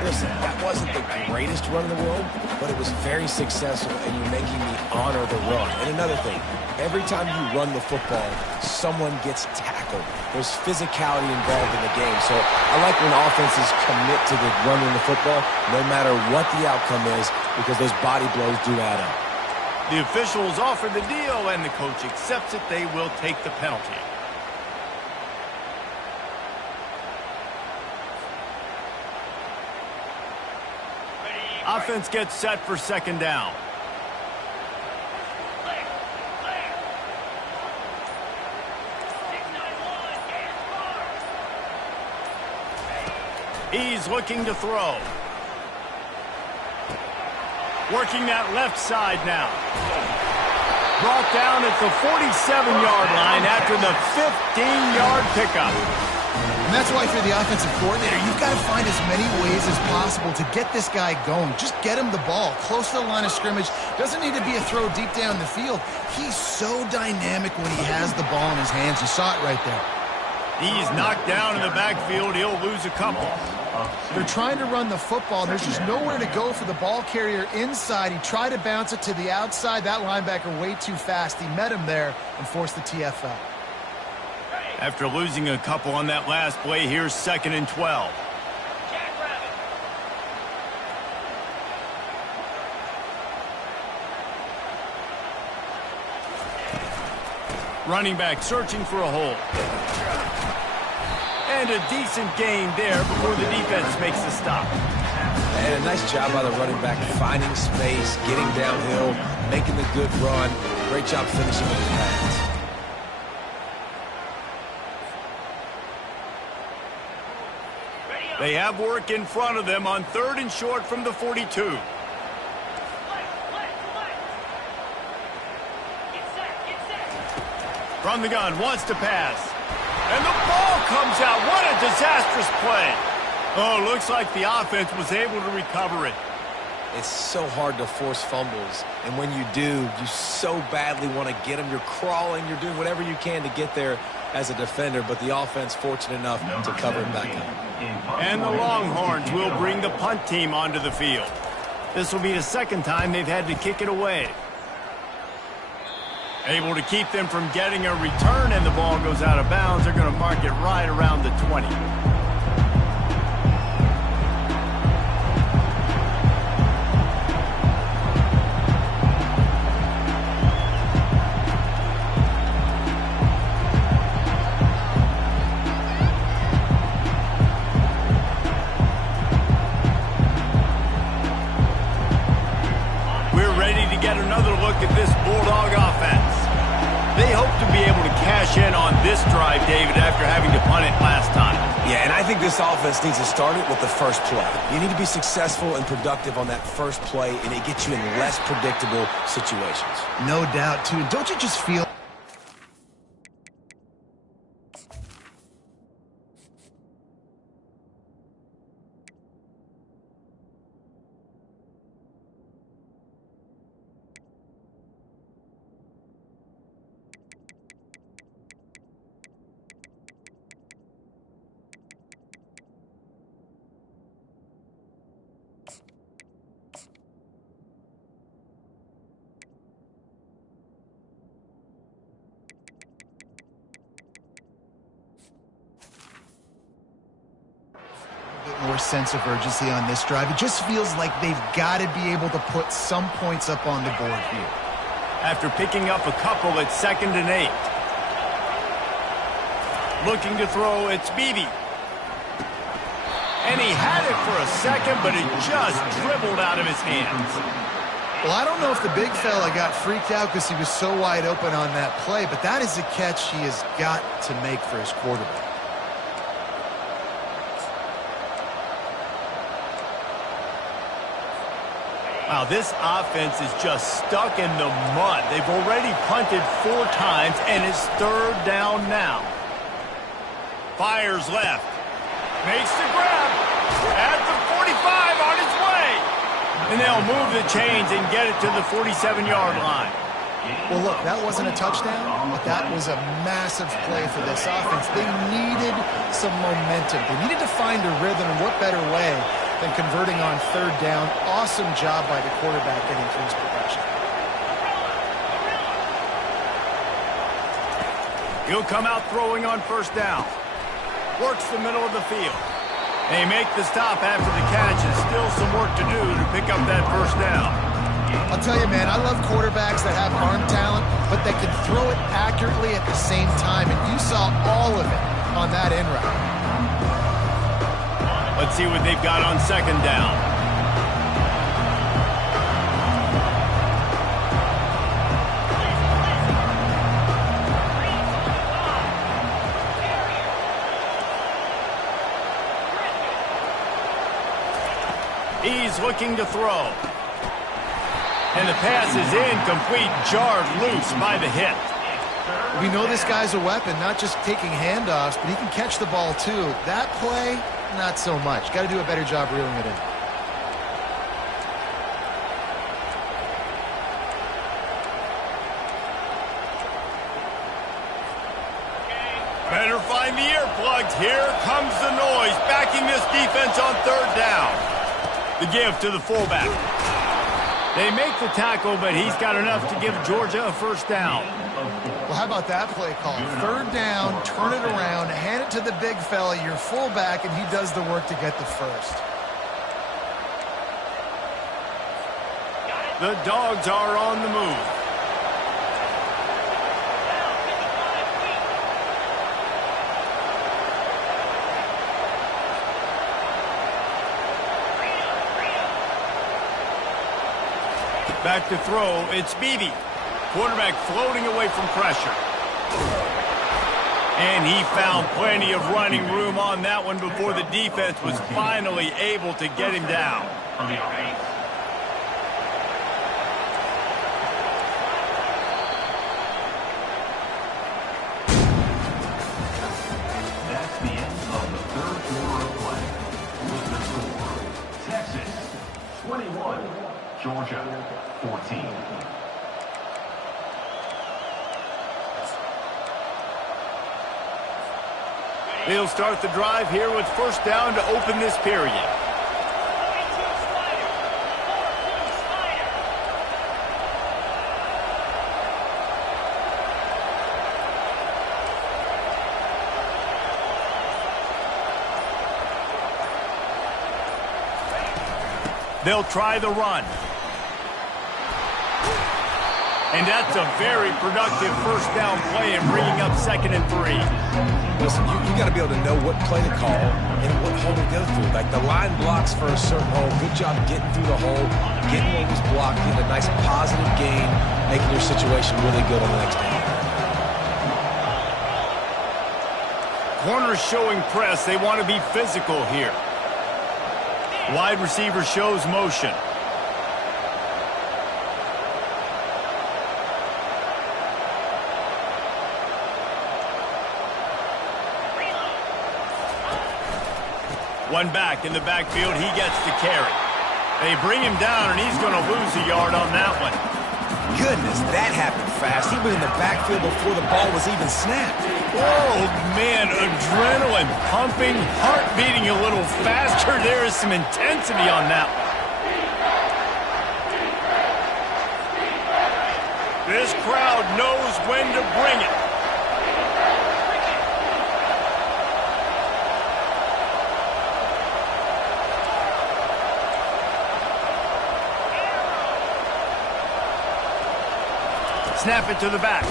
Listen, that wasn't the greatest run in the world, but it was very successful, and you're making me honor the run. And another thing, every time you run the football, someone gets tackled. There's physicality involved in the game. So I like when offenses commit to the running the football, no matter what the outcome is, because those body blows do add up. The officials offer the deal, and the coach accepts it. They will take the penalty. Offense gets set for second down. He's looking to throw. Working that left side now. Brought down at the 47-yard line after the 15-yard pickup. And that's why, for the offensive coordinator, you've got to find as many ways as possible to get this guy going. Just get him the ball close to the line of scrimmage. Doesn't need to be a throw deep down the field. He's so dynamic when he has the ball in his hands. You saw it right there. He's knocked down in the backfield. He'll lose a couple. They're trying to run the football. There's just nowhere to go for the ball carrier inside. He tried to bounce it to the outside. That linebacker way too fast. He met him there and forced the TFL. After losing a couple on that last play, here's 2nd and 12. Running back searching for a hole. And a decent gain there before the defense makes the stop. And a nice job by the running back, finding space, getting downhill, making the good run. Great job finishing with the pass. They have work in front of them on 3rd and short from the 42. From the gun, wants to pass. And the ball comes out. What a disastrous play. Oh, looks like the offense was able to recover it. It's so hard to force fumbles, and when you do, you so badly want to get them. You're crawling, you're doing whatever you can to get there as a defender, but the offense fortunate enough to cover it back up. And the Longhorns will bring the punt team onto the field. This will be the 2nd time they've had to kick it away. Able to keep them from getting a return, and the ball goes out of bounds. They're going to mark it right around the 20. Get another look at this Bulldog offense. They hope to be able to cash in on this drive, David, after having to punt it last time. Yeah, and I think this offense needs to start it with the first play. You need to be successful and productive on that first play, and it gets you in less predictable situations. No doubt, too. Don't you just feel... more sense of urgency on this drive. It just feels like they've got to be able to put some points up on the board here. After picking up a couple at 2nd and 8. Looking to throw, it's Beebe. And he had it for a second, but it just dribbled out of his hands. Well, I don't know if the big fella got freaked out because he was so wide open on that play, but that is a catch he has got to make for his quarterback. Wow, this offense is just stuck in the mud. They've already punted 4 times, and it's 3rd down now. Fires left. Makes the grab. At the 45 on its way. And they'll move the chains and get it to the 47-yard line. Well, look, that wasn't a touchdown, but that was a massive play for this offense. They needed some momentum. They needed to find a rhythm, and what better way than converting on 3rd down. Awesome job by the quarterback getting through his progression. He'll come out throwing on 1st down. Works the middle of the field. They make the stop after the catch, and still some work to do to pick up that 1st down. I'll tell you, man, I love quarterbacks that have arm talent, but that can throw it accurately at the same time, and you saw all of it on that in route. Let's see what they've got on 2nd down. He's looking to throw. And the pass is incomplete, jarred loose by the hit. We know this guy's a weapon, not just taking handoffs, but he can catch the ball too. That play, not so much. Got to do a better job reeling it in. Better find the earplugs. Here comes the noise, backing this defense on 3rd down. The give to the fullback. They make the tackle, but he's got enough to give Georgia a 1st down. Well, how about that play call? 3rd down, turn it around, hand it to the big fella, your fullback, and he does the work to get the 1st. The Dogs are on the move. Back to throw, it's Beebe. Quarterback floating away from pressure. And he found plenty of running room on that one before the defense was finally able to get him down. That's the end of the 3rd quarter of play. With the score, Texas 21, Georgia 14. They'll start the drive here with 1st down to open this period. They'll try the run. And that's a very productive 1st down play and bringing up 2nd and 3. Listen, you got to be able to know what play to call and what hole to go through. Like the line blocks for a certain hole. Good job getting through the hole, getting what was blocked, getting a nice positive gain, making your situation really good on the next down. Corners showing press. They want to be physical here. Wide receiver shows motion. One back in the backfield, he gets the carry. They bring him down, and he's going to lose a yard on that one. Goodness, that happened fast. He was in the backfield before the ball was even snapped. Oh, man, adrenaline pumping, heart beating a little faster. There is some intensity on that one. This crowd knows when to bring it. Snap it to the back.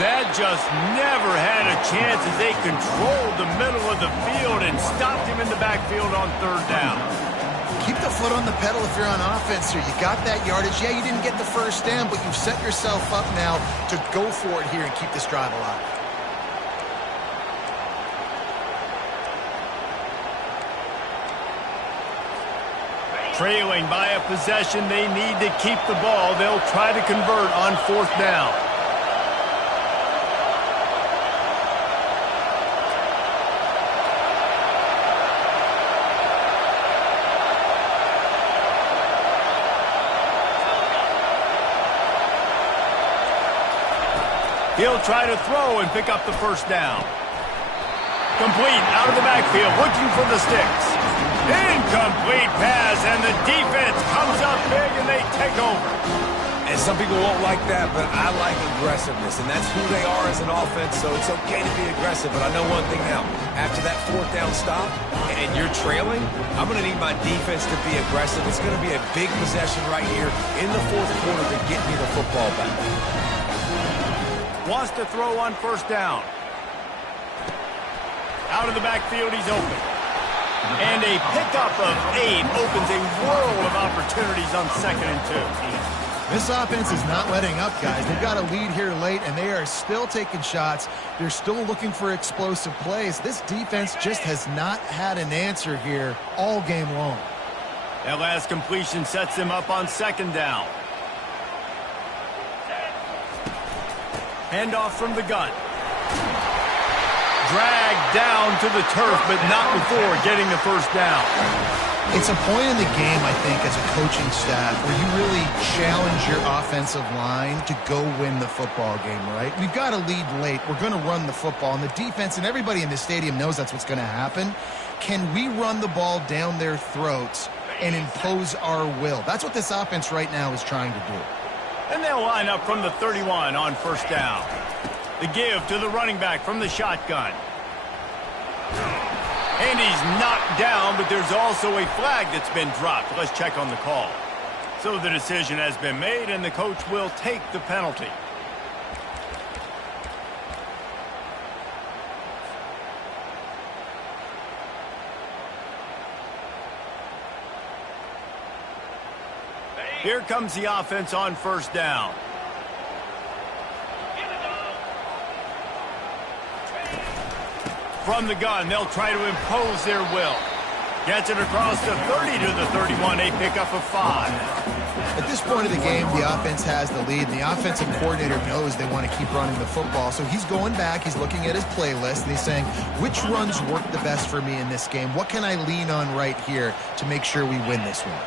That just never had a chance as they controlled the middle of the field and stopped him in the backfield on 3rd down. Keep the foot on the pedal if you're on offense here. You got that yardage. Yeah, you didn't get the 1st down, but you've set yourself up now to go for it here and keep this drive alive. Trailing by a possession, they need to keep the ball. They'll try to convert on 4th down. He'll try to throw and pick up the 1st down. Complete out of the backfield, looking for the sticks. Incomplete pass, and the defense comes up big, and they take over. And some people won't like that, but I like aggressiveness, and that's who they are as an offense, so it's okay to be aggressive. But I know one thing now. After that 4th down stop, and you're trailing, I'm going to need my defense to be aggressive. It's going to be a big possession right here in the 4th quarter to get me the football back. Wants to throw on 1st down. Out of the backfield, he's open. And a pickup of 8 opens a world of opportunities on 2nd and 2. This offense is not letting up, guys. They've got a lead here late, and they are still taking shots. They're still looking for explosive plays. This defense just has not had an answer here all game long. That last completion sets them up on 2nd down. Handoff from the gun. Dragged down to the turf, but not before getting the 1st down. It's a point in the game, I think, as a coaching staff where you really challenge your offensive line to go win the football game, right? We've got a lead late. We're going to run the football, and the defense and everybody in the stadium knows that's what's going to happen. Can we run the ball down their throats and impose our will? That's what this offense right now is trying to do. And they'll line up from the 31 on 1st down. The give to the running back from the shotgun. And he's knocked down, but there's also a flag that's been dropped. Let's check on the call. So the decision has been made, and the coach will take the penalty. Here comes the offense on 1st down. From the gun, they'll try to impose their will. Gets it across the 30 to the 31, a pickup of 5. At this point of the game, the offense has the lead, and the offensive coordinator knows they want to keep running the football. So he's going back, he's looking at his playlist, and he's saying, which runs work the best for me in this game? What can I lean on right here to make sure we win this one?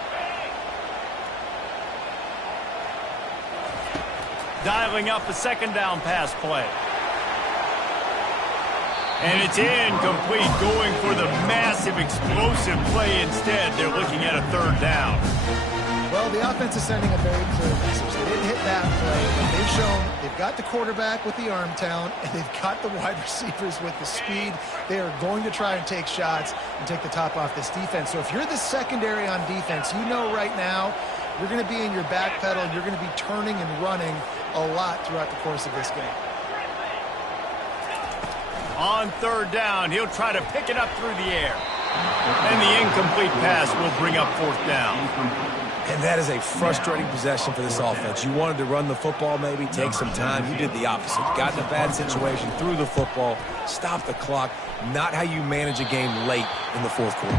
Dialing up a 2nd down pass play. And it's incomplete, going for the massive explosive play instead. They're looking at a 3rd down. Well, the offense is sending a very clear message. They didn't hit that play, but they've shown they've got the quarterback with the arm talent, and they've got the wide receivers with the speed. They are going to try and take shots and take the top off this defense. So if you're the secondary on defense, you know right now you're going to be in your back pedal, and you're going to be turning and running a lot throughout the course of this game. On 3rd down, he'll try to pick it up through the air. And the incomplete pass will bring up 4th down. And that is a frustrating possession for this offense. You wanted to run the football, maybe take some time. You did the opposite. Got in a bad situation, threw the football, stopped the clock. Not how you manage a game late in the 4th quarter.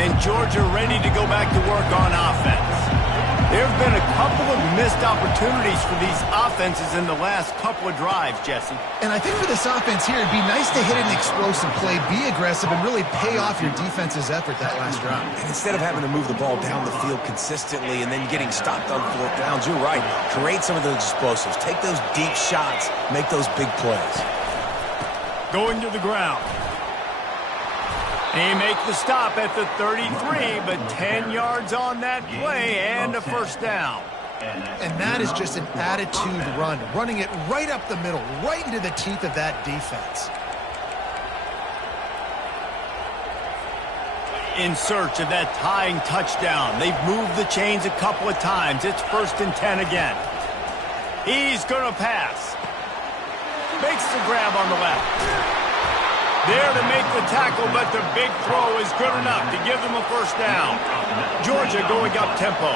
And Georgia ready to go back to work on offense. There have been a couple of missed opportunities for these offenses in the last couple of drives, Jesse. And I think for this offense here, it'd be nice to hit an explosive play, be aggressive, and really pay off your defense's effort that last drive. And instead of having to move the ball down the field consistently and then getting stopped on 4th downs, you're right. Create some of those explosives. Take those deep shots. Make those big plays. Going to the ground. They make the stop at the 33, but 10 yards on that play and a 1st down. And that is just an attitude run, running it right up the middle, right into the teeth of that defense. In search of that tying touchdown. They've moved the chains a couple of times. It's 1st and 10 again. He's going to pass. Makes the grab on the left. There to make the tackle, but the big throw is good enough to give them a 1st down. Georgia going up tempo.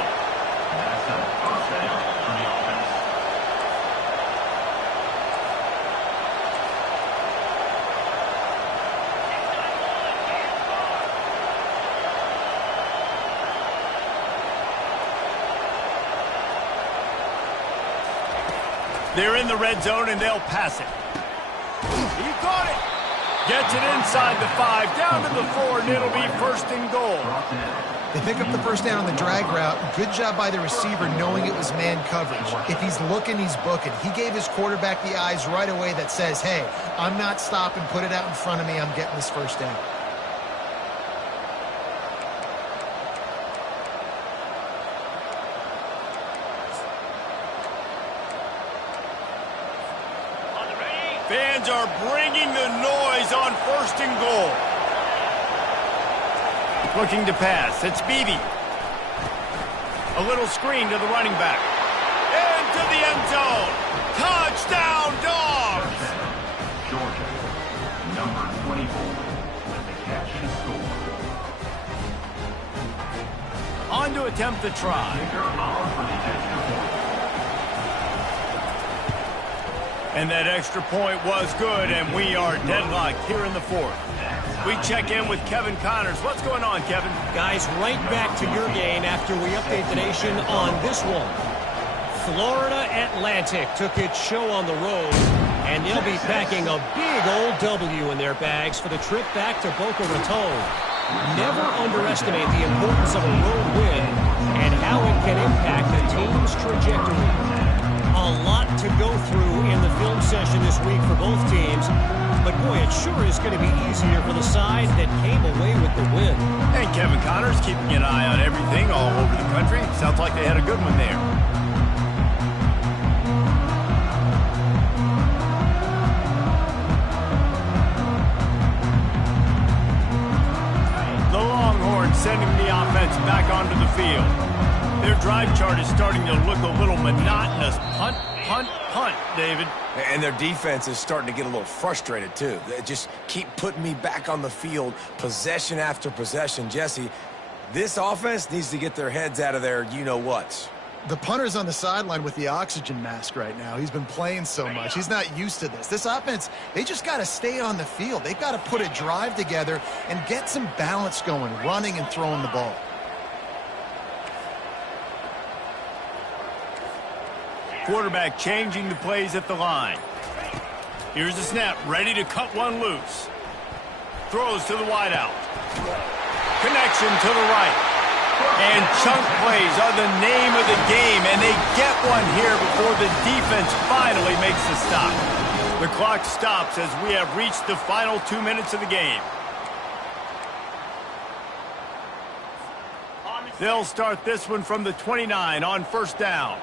They're in the red zone, and they'll pass it. He caught it. Gets it inside the 5, down to the 4, and it'll be 1st and goal. They pick up the first down on the drag route. Good job by the receiver knowing it was man coverage. If he's looking, he's booking. He gave his quarterback the eyes right away that says, hey, I'm not stopping. Put it out in front of me. I'm getting this first down. Fans are bringing the noise on 1st and goal. Looking to pass. It's Beebe. A little screen to the running back. Into the end zone. Touchdown, Dogs! Georgia, number 24, with the catch and score. On to attempt the try. Kicker on for the extra point. And that extra point was good, and we are deadlocked here in the 4th. We check in with Kevin Connors. What's going on, Kevin? Guys, right back to your game after we update the nation on this one. Florida Atlantic took its show on the road, and they'll be packing a big old W in their bags for the trip back to Boca Raton. Never underestimate the importance of a road win and how it can impact a team's trajectory. A lot to go through in the film session this week for both teams, but boy, it sure is going to be easier for the side that came away with the win. And Kevin Connors keeping an eye on everything all over the country. Sounds like they had a good one there. The Longhorns sending the offense back onto the field. Their drive chart is starting to look a little monotonous. Punt, punt, punt, David. And their defense is starting to get a little frustrated, too. They just keep putting me back on the field, possession after possession. Jesse, this offense needs to get their heads out of their you-know-whats. The punter's on the sideline with the oxygen mask right now. He's been playing so much. He's not used to this. This offense, they just got to stay on the field. They've got to put a drive together and get some balance going, running and throwing the ball. Quarterback changing the plays at the line. Here's the snap, ready to cut one loose. Throws to the wideout. Connection to the right. And chunk plays are the name of the game, and they get one here before the defense finally makes the stop. The clock stops as we have reached the final 2 minutes of the game. They'll start this one from the 29 on 1st down.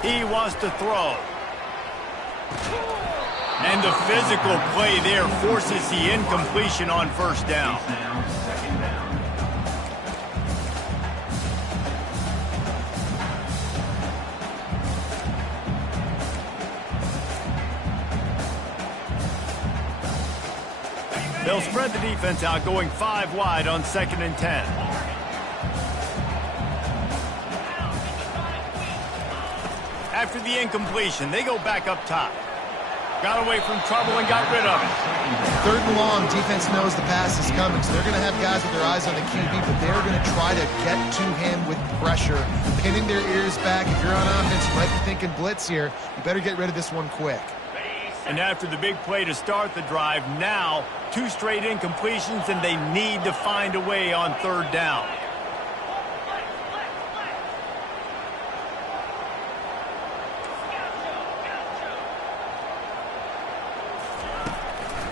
He wants to throw. And the physical play there forces the incompletion on 1st down. Second down. They'll spread the defense out, going 5 wide on 2nd and 10. After the incompletion, they go back up top. Got away from trouble and got rid of it. 3rd and long, defense knows the pass is coming, so they're going to have guys with their eyes on the QB, but they're going to try to get to him with pressure, pinning their ears back. If you're on offense, you might be thinking blitz here. You better get rid of this one quick. And after the big play to start the drive, now 2 straight incompletions, and they need to find a way on 3rd down.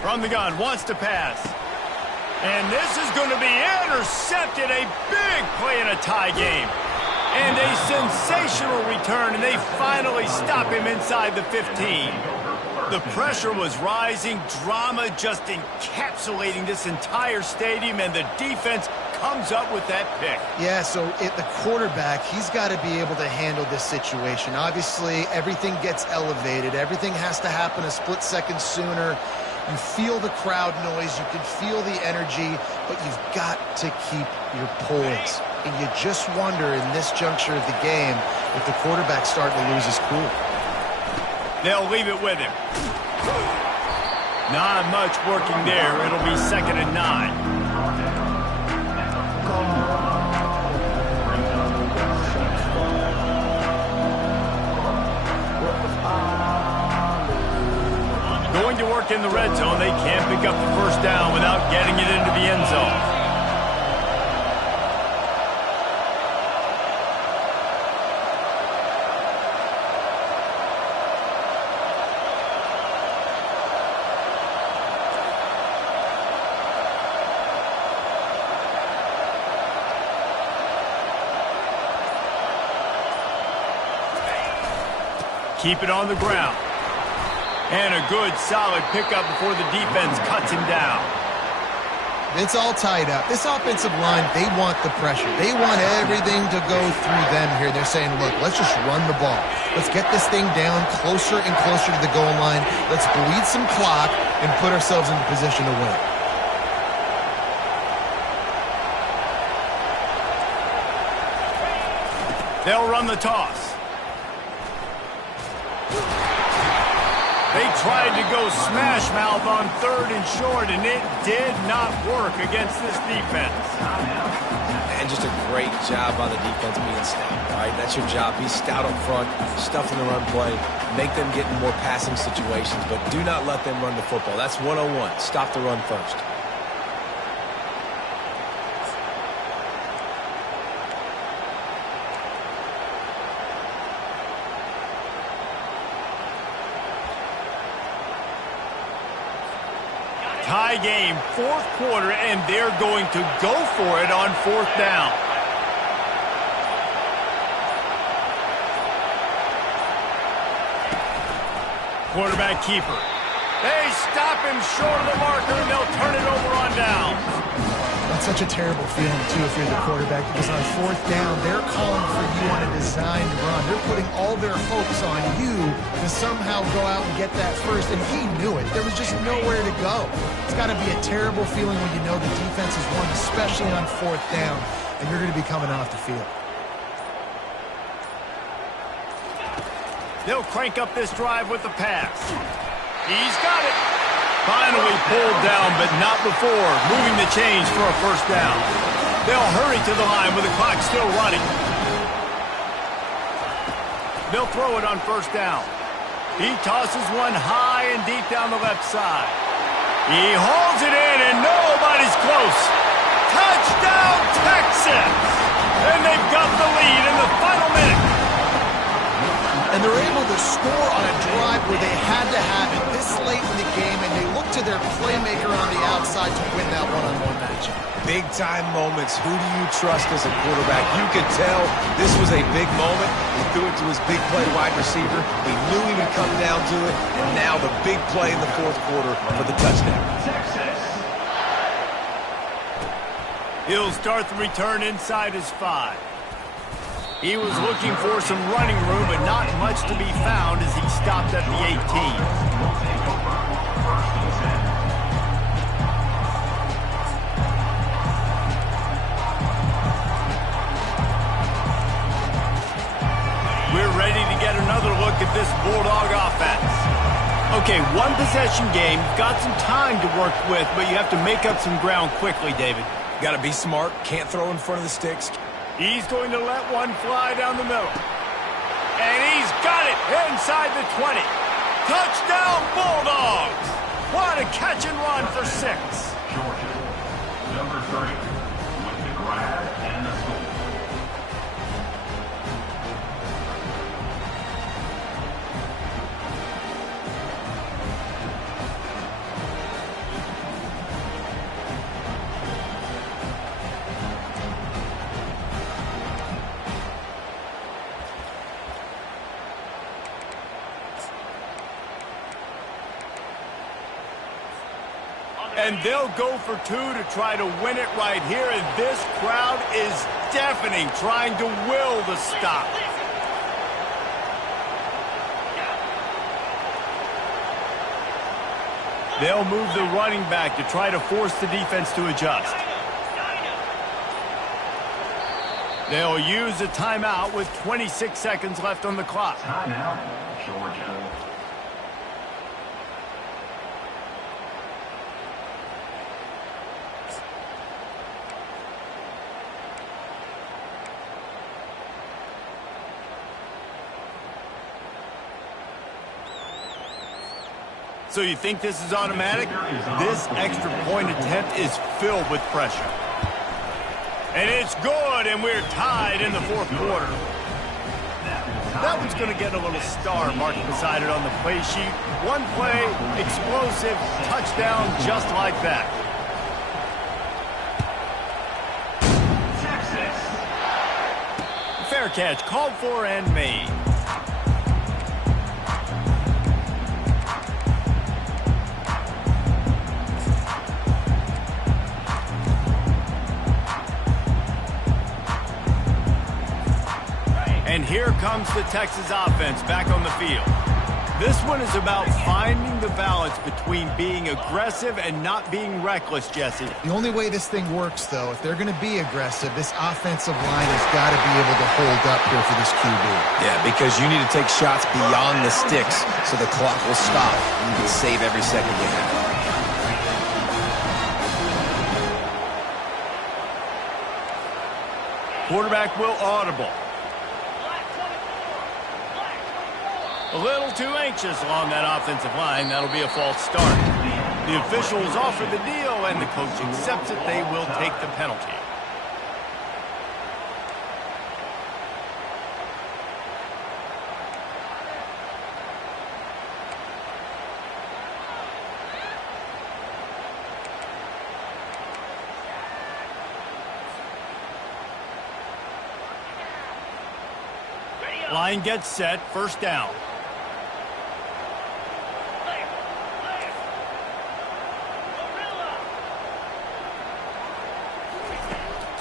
From the gun, wants to pass. And this is going to be intercepted. A big play in a tie game. And a sensational return, and they finally stop him inside the 15. The pressure was rising, drama just encapsulating this entire stadium, and the defense comes up with that pick. Yeah, so the quarterback, he's got to be able to handle this situation. Obviously, everything gets elevated. Everything has to happen a split second sooner. You feel the crowd noise. You can feel the energy, but you've got to keep your poise. And you just wonder in this juncture of the game if the quarterback's starting to lose his cool. They'll leave it with him. Not much working there. It'll be 2nd and 9. Going to work in the red zone. They can't pick up the first down without getting it into the end zone. Keep it on the ground. And a good, solid pickup before the defense cuts him down. It's all tied up. This offensive line, they want the pressure. They want everything to go through them here. They're saying, look, let's just run the ball. Let's get this thing down closer and closer to the goal line. Let's bleed some clock and put ourselves in the position to win. They'll run the toss. They tried to go smash mouth on 3rd and short, and it did not work against this defense. And just a great job by the defense being stout, right? That's your job. Be stout up front, stuff in the run play, make them get in more passing situations, but do not let them run the football. That's 101. Stop the run first. Tie game, 4th quarter, and they're going to go for it on 4th down. Quarterback keeper. They stop him short of the marker, and they'll turn it over on down. That's such a terrible feeling, too, if you're the quarterback, because on 4th down, they're calling for you on a designed run. They're putting all their hopes on you to somehow go out and get that first, and he knew it. There was just nowhere to go. It's got to be a terrible feeling when you know the defense has won, especially on 4th down, and you're going to be coming off the field. They'll crank up this drive with the pass. He's got it. Finally pulled down, but not before moving the chains for a first down. They'll hurry to the line with the clock still running. They'll throw it on 1st down. He tosses one high and deep down the left side. He holds it in, and nobody's close. Touchdown, Texas! And they've got the lead in the final minute. And they're able to score on a drive where they had to have it this late in the game, and they look to their playmaker on the outside to win that one-on-one matchup. Big-time moments. Who do you trust as a quarterback? You could tell this was a big moment. He threw it to his big play wide receiver. He knew he would come down to it, and now the big play in the 4th quarter for the touchdown. He'll start the return inside his 5. He was looking for some running room, but not much to be found as he stopped at the 18. We're ready to get another look at this Bulldog offense. Okay, one possession game, got some time to work with, but you have to make up some ground quickly, David. Got to be smart, can't throw in front of the sticks. He's going to let one fly down the middle. And he's got it inside the 20. Touchdown, Bulldogs! What a catch and run for 6. Georgia, number 3, with the grab and the score. And they'll go for 2 to try to win it right here. And this crowd is deafening, trying to will the stop. They'll move the running back to try to force the defense to adjust. They'll use a timeout with 26 seconds left on the clock. Timeout, Georgia. So you think this is automatic? This extra point attempt is filled with pressure. And it's good, and we're tied in the fourth quarter. That one's going to get a little star marked beside it on the play sheet. One play, explosive, touchdown just like that. Fair catch, called for and made. And here comes the Texas offense back on the field. This one is about finding the balance between being aggressive and not being reckless, Jesse. The only way this thing works, though, if they're going to be aggressive, this offensive line has got to be able to hold up here for this QB. Yeah, because you need to take shots beyond the sticks so the clock will stop and you can save every second you have. Quarterback will audible. A little too anxious along that offensive line. That'll be a false start. The officials offer the deal, and the coach accepts it. They will take the penalty. Line gets set. First down.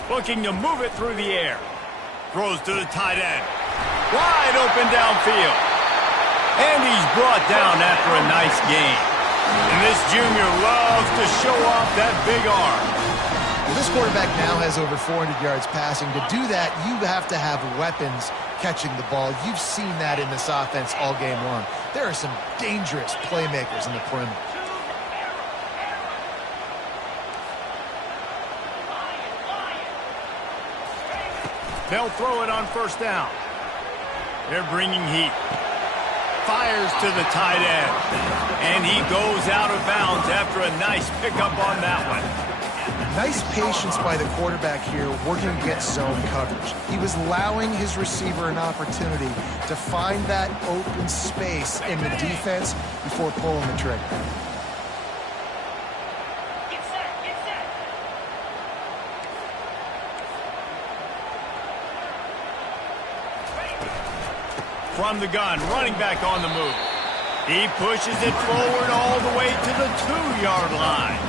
Looking to move it through the air. Throws to the tight end. Wide open downfield. And he's brought down after a nice gain. And this junior loves to show off that big arm. Well, this quarterback now has over 400 yards passing. To do that, you have to have weapons catching the ball. You've seen that in this offense all game long. There are some dangerous playmakers in the perimeter. They'll throw it on first down. They're bringing heat. Fires to the tight end. And he goes out of bounds after a nice pickup on that one. Nice patience by the quarterback here working against zone coverage. He was allowing his receiver an opportunity to find that open space in the defense before pulling the trigger. From the gun, running back on the move. He pushes it forward all the way to the 2-yard line.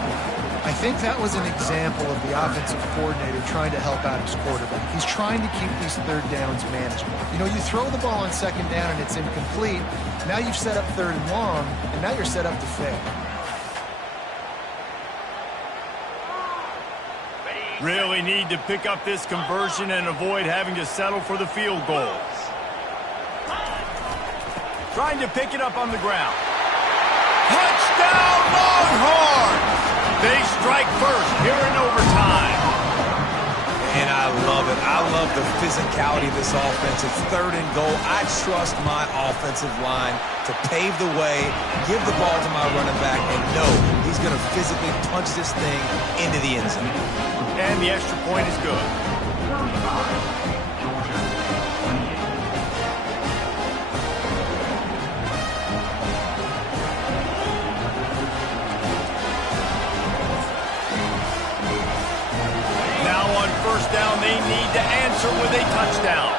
I think that was an example of the offensive coordinator trying to help out his quarterback. He's trying to keep these third downs manageable. You know, you throw the ball on second down and it's incomplete. Now you've set up third and long, and now you're set up to fail. Really need to pick up this conversion and avoid having to settle for the field goal. Trying to pick it up on the ground. Touchdown, Longhorns! They strike first here in overtime. And I love it. I love the physicality of this offense. It's third and goal. I trust my offensive line to pave the way, give the ball to my running back, and know he's going to physically punch this thing into the end zone. And the extra point is good. First down, they need to answer with a touchdown.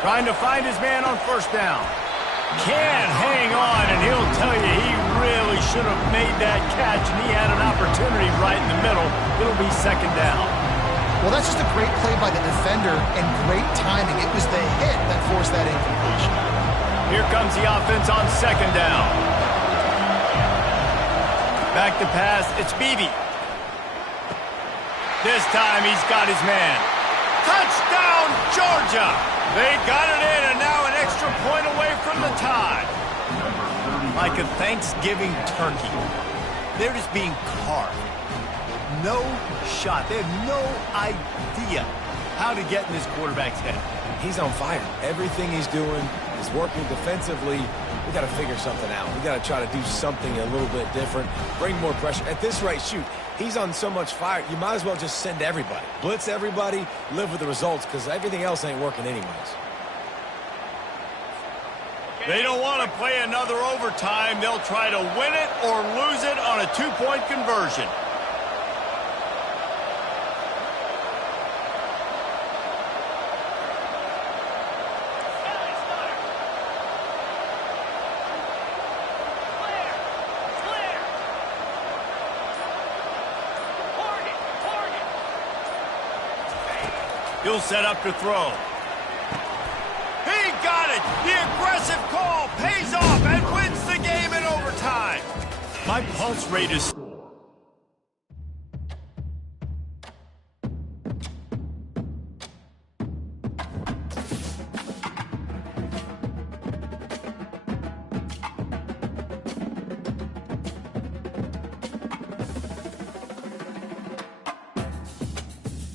Trying to find his man on first down. Can't hang on, and he'll tell you he really should have made that catch, and he had an opportunity right in the middle. It'll be second down. Well, that's just a great play by the defender and great timing. It was the hit that forced that incompletion. Here comes the offense on second down. Back to pass, it's Beebe. This time he's got his man. Touchdown, Georgia! They got it in, and now an extra point away from the tie. Like a Thanksgiving turkey. They're just being carved. No shot. They have no idea how to get in this quarterback's head. He's on fire. Everything he's doing is working defensively. We got to figure something out. We got to try to do something a little bit different, bring more pressure. At this rate, shoot, he's on so much fire, you might as well just send everybody. Blitz everybody, live with the results, because everything else ain't working anyways. They don't want to play another overtime. They'll try to win it or lose it on a two-point conversion. He'll set up to throw. He got it! The aggressive call pays off and wins the game in overtime. My pulse rate is...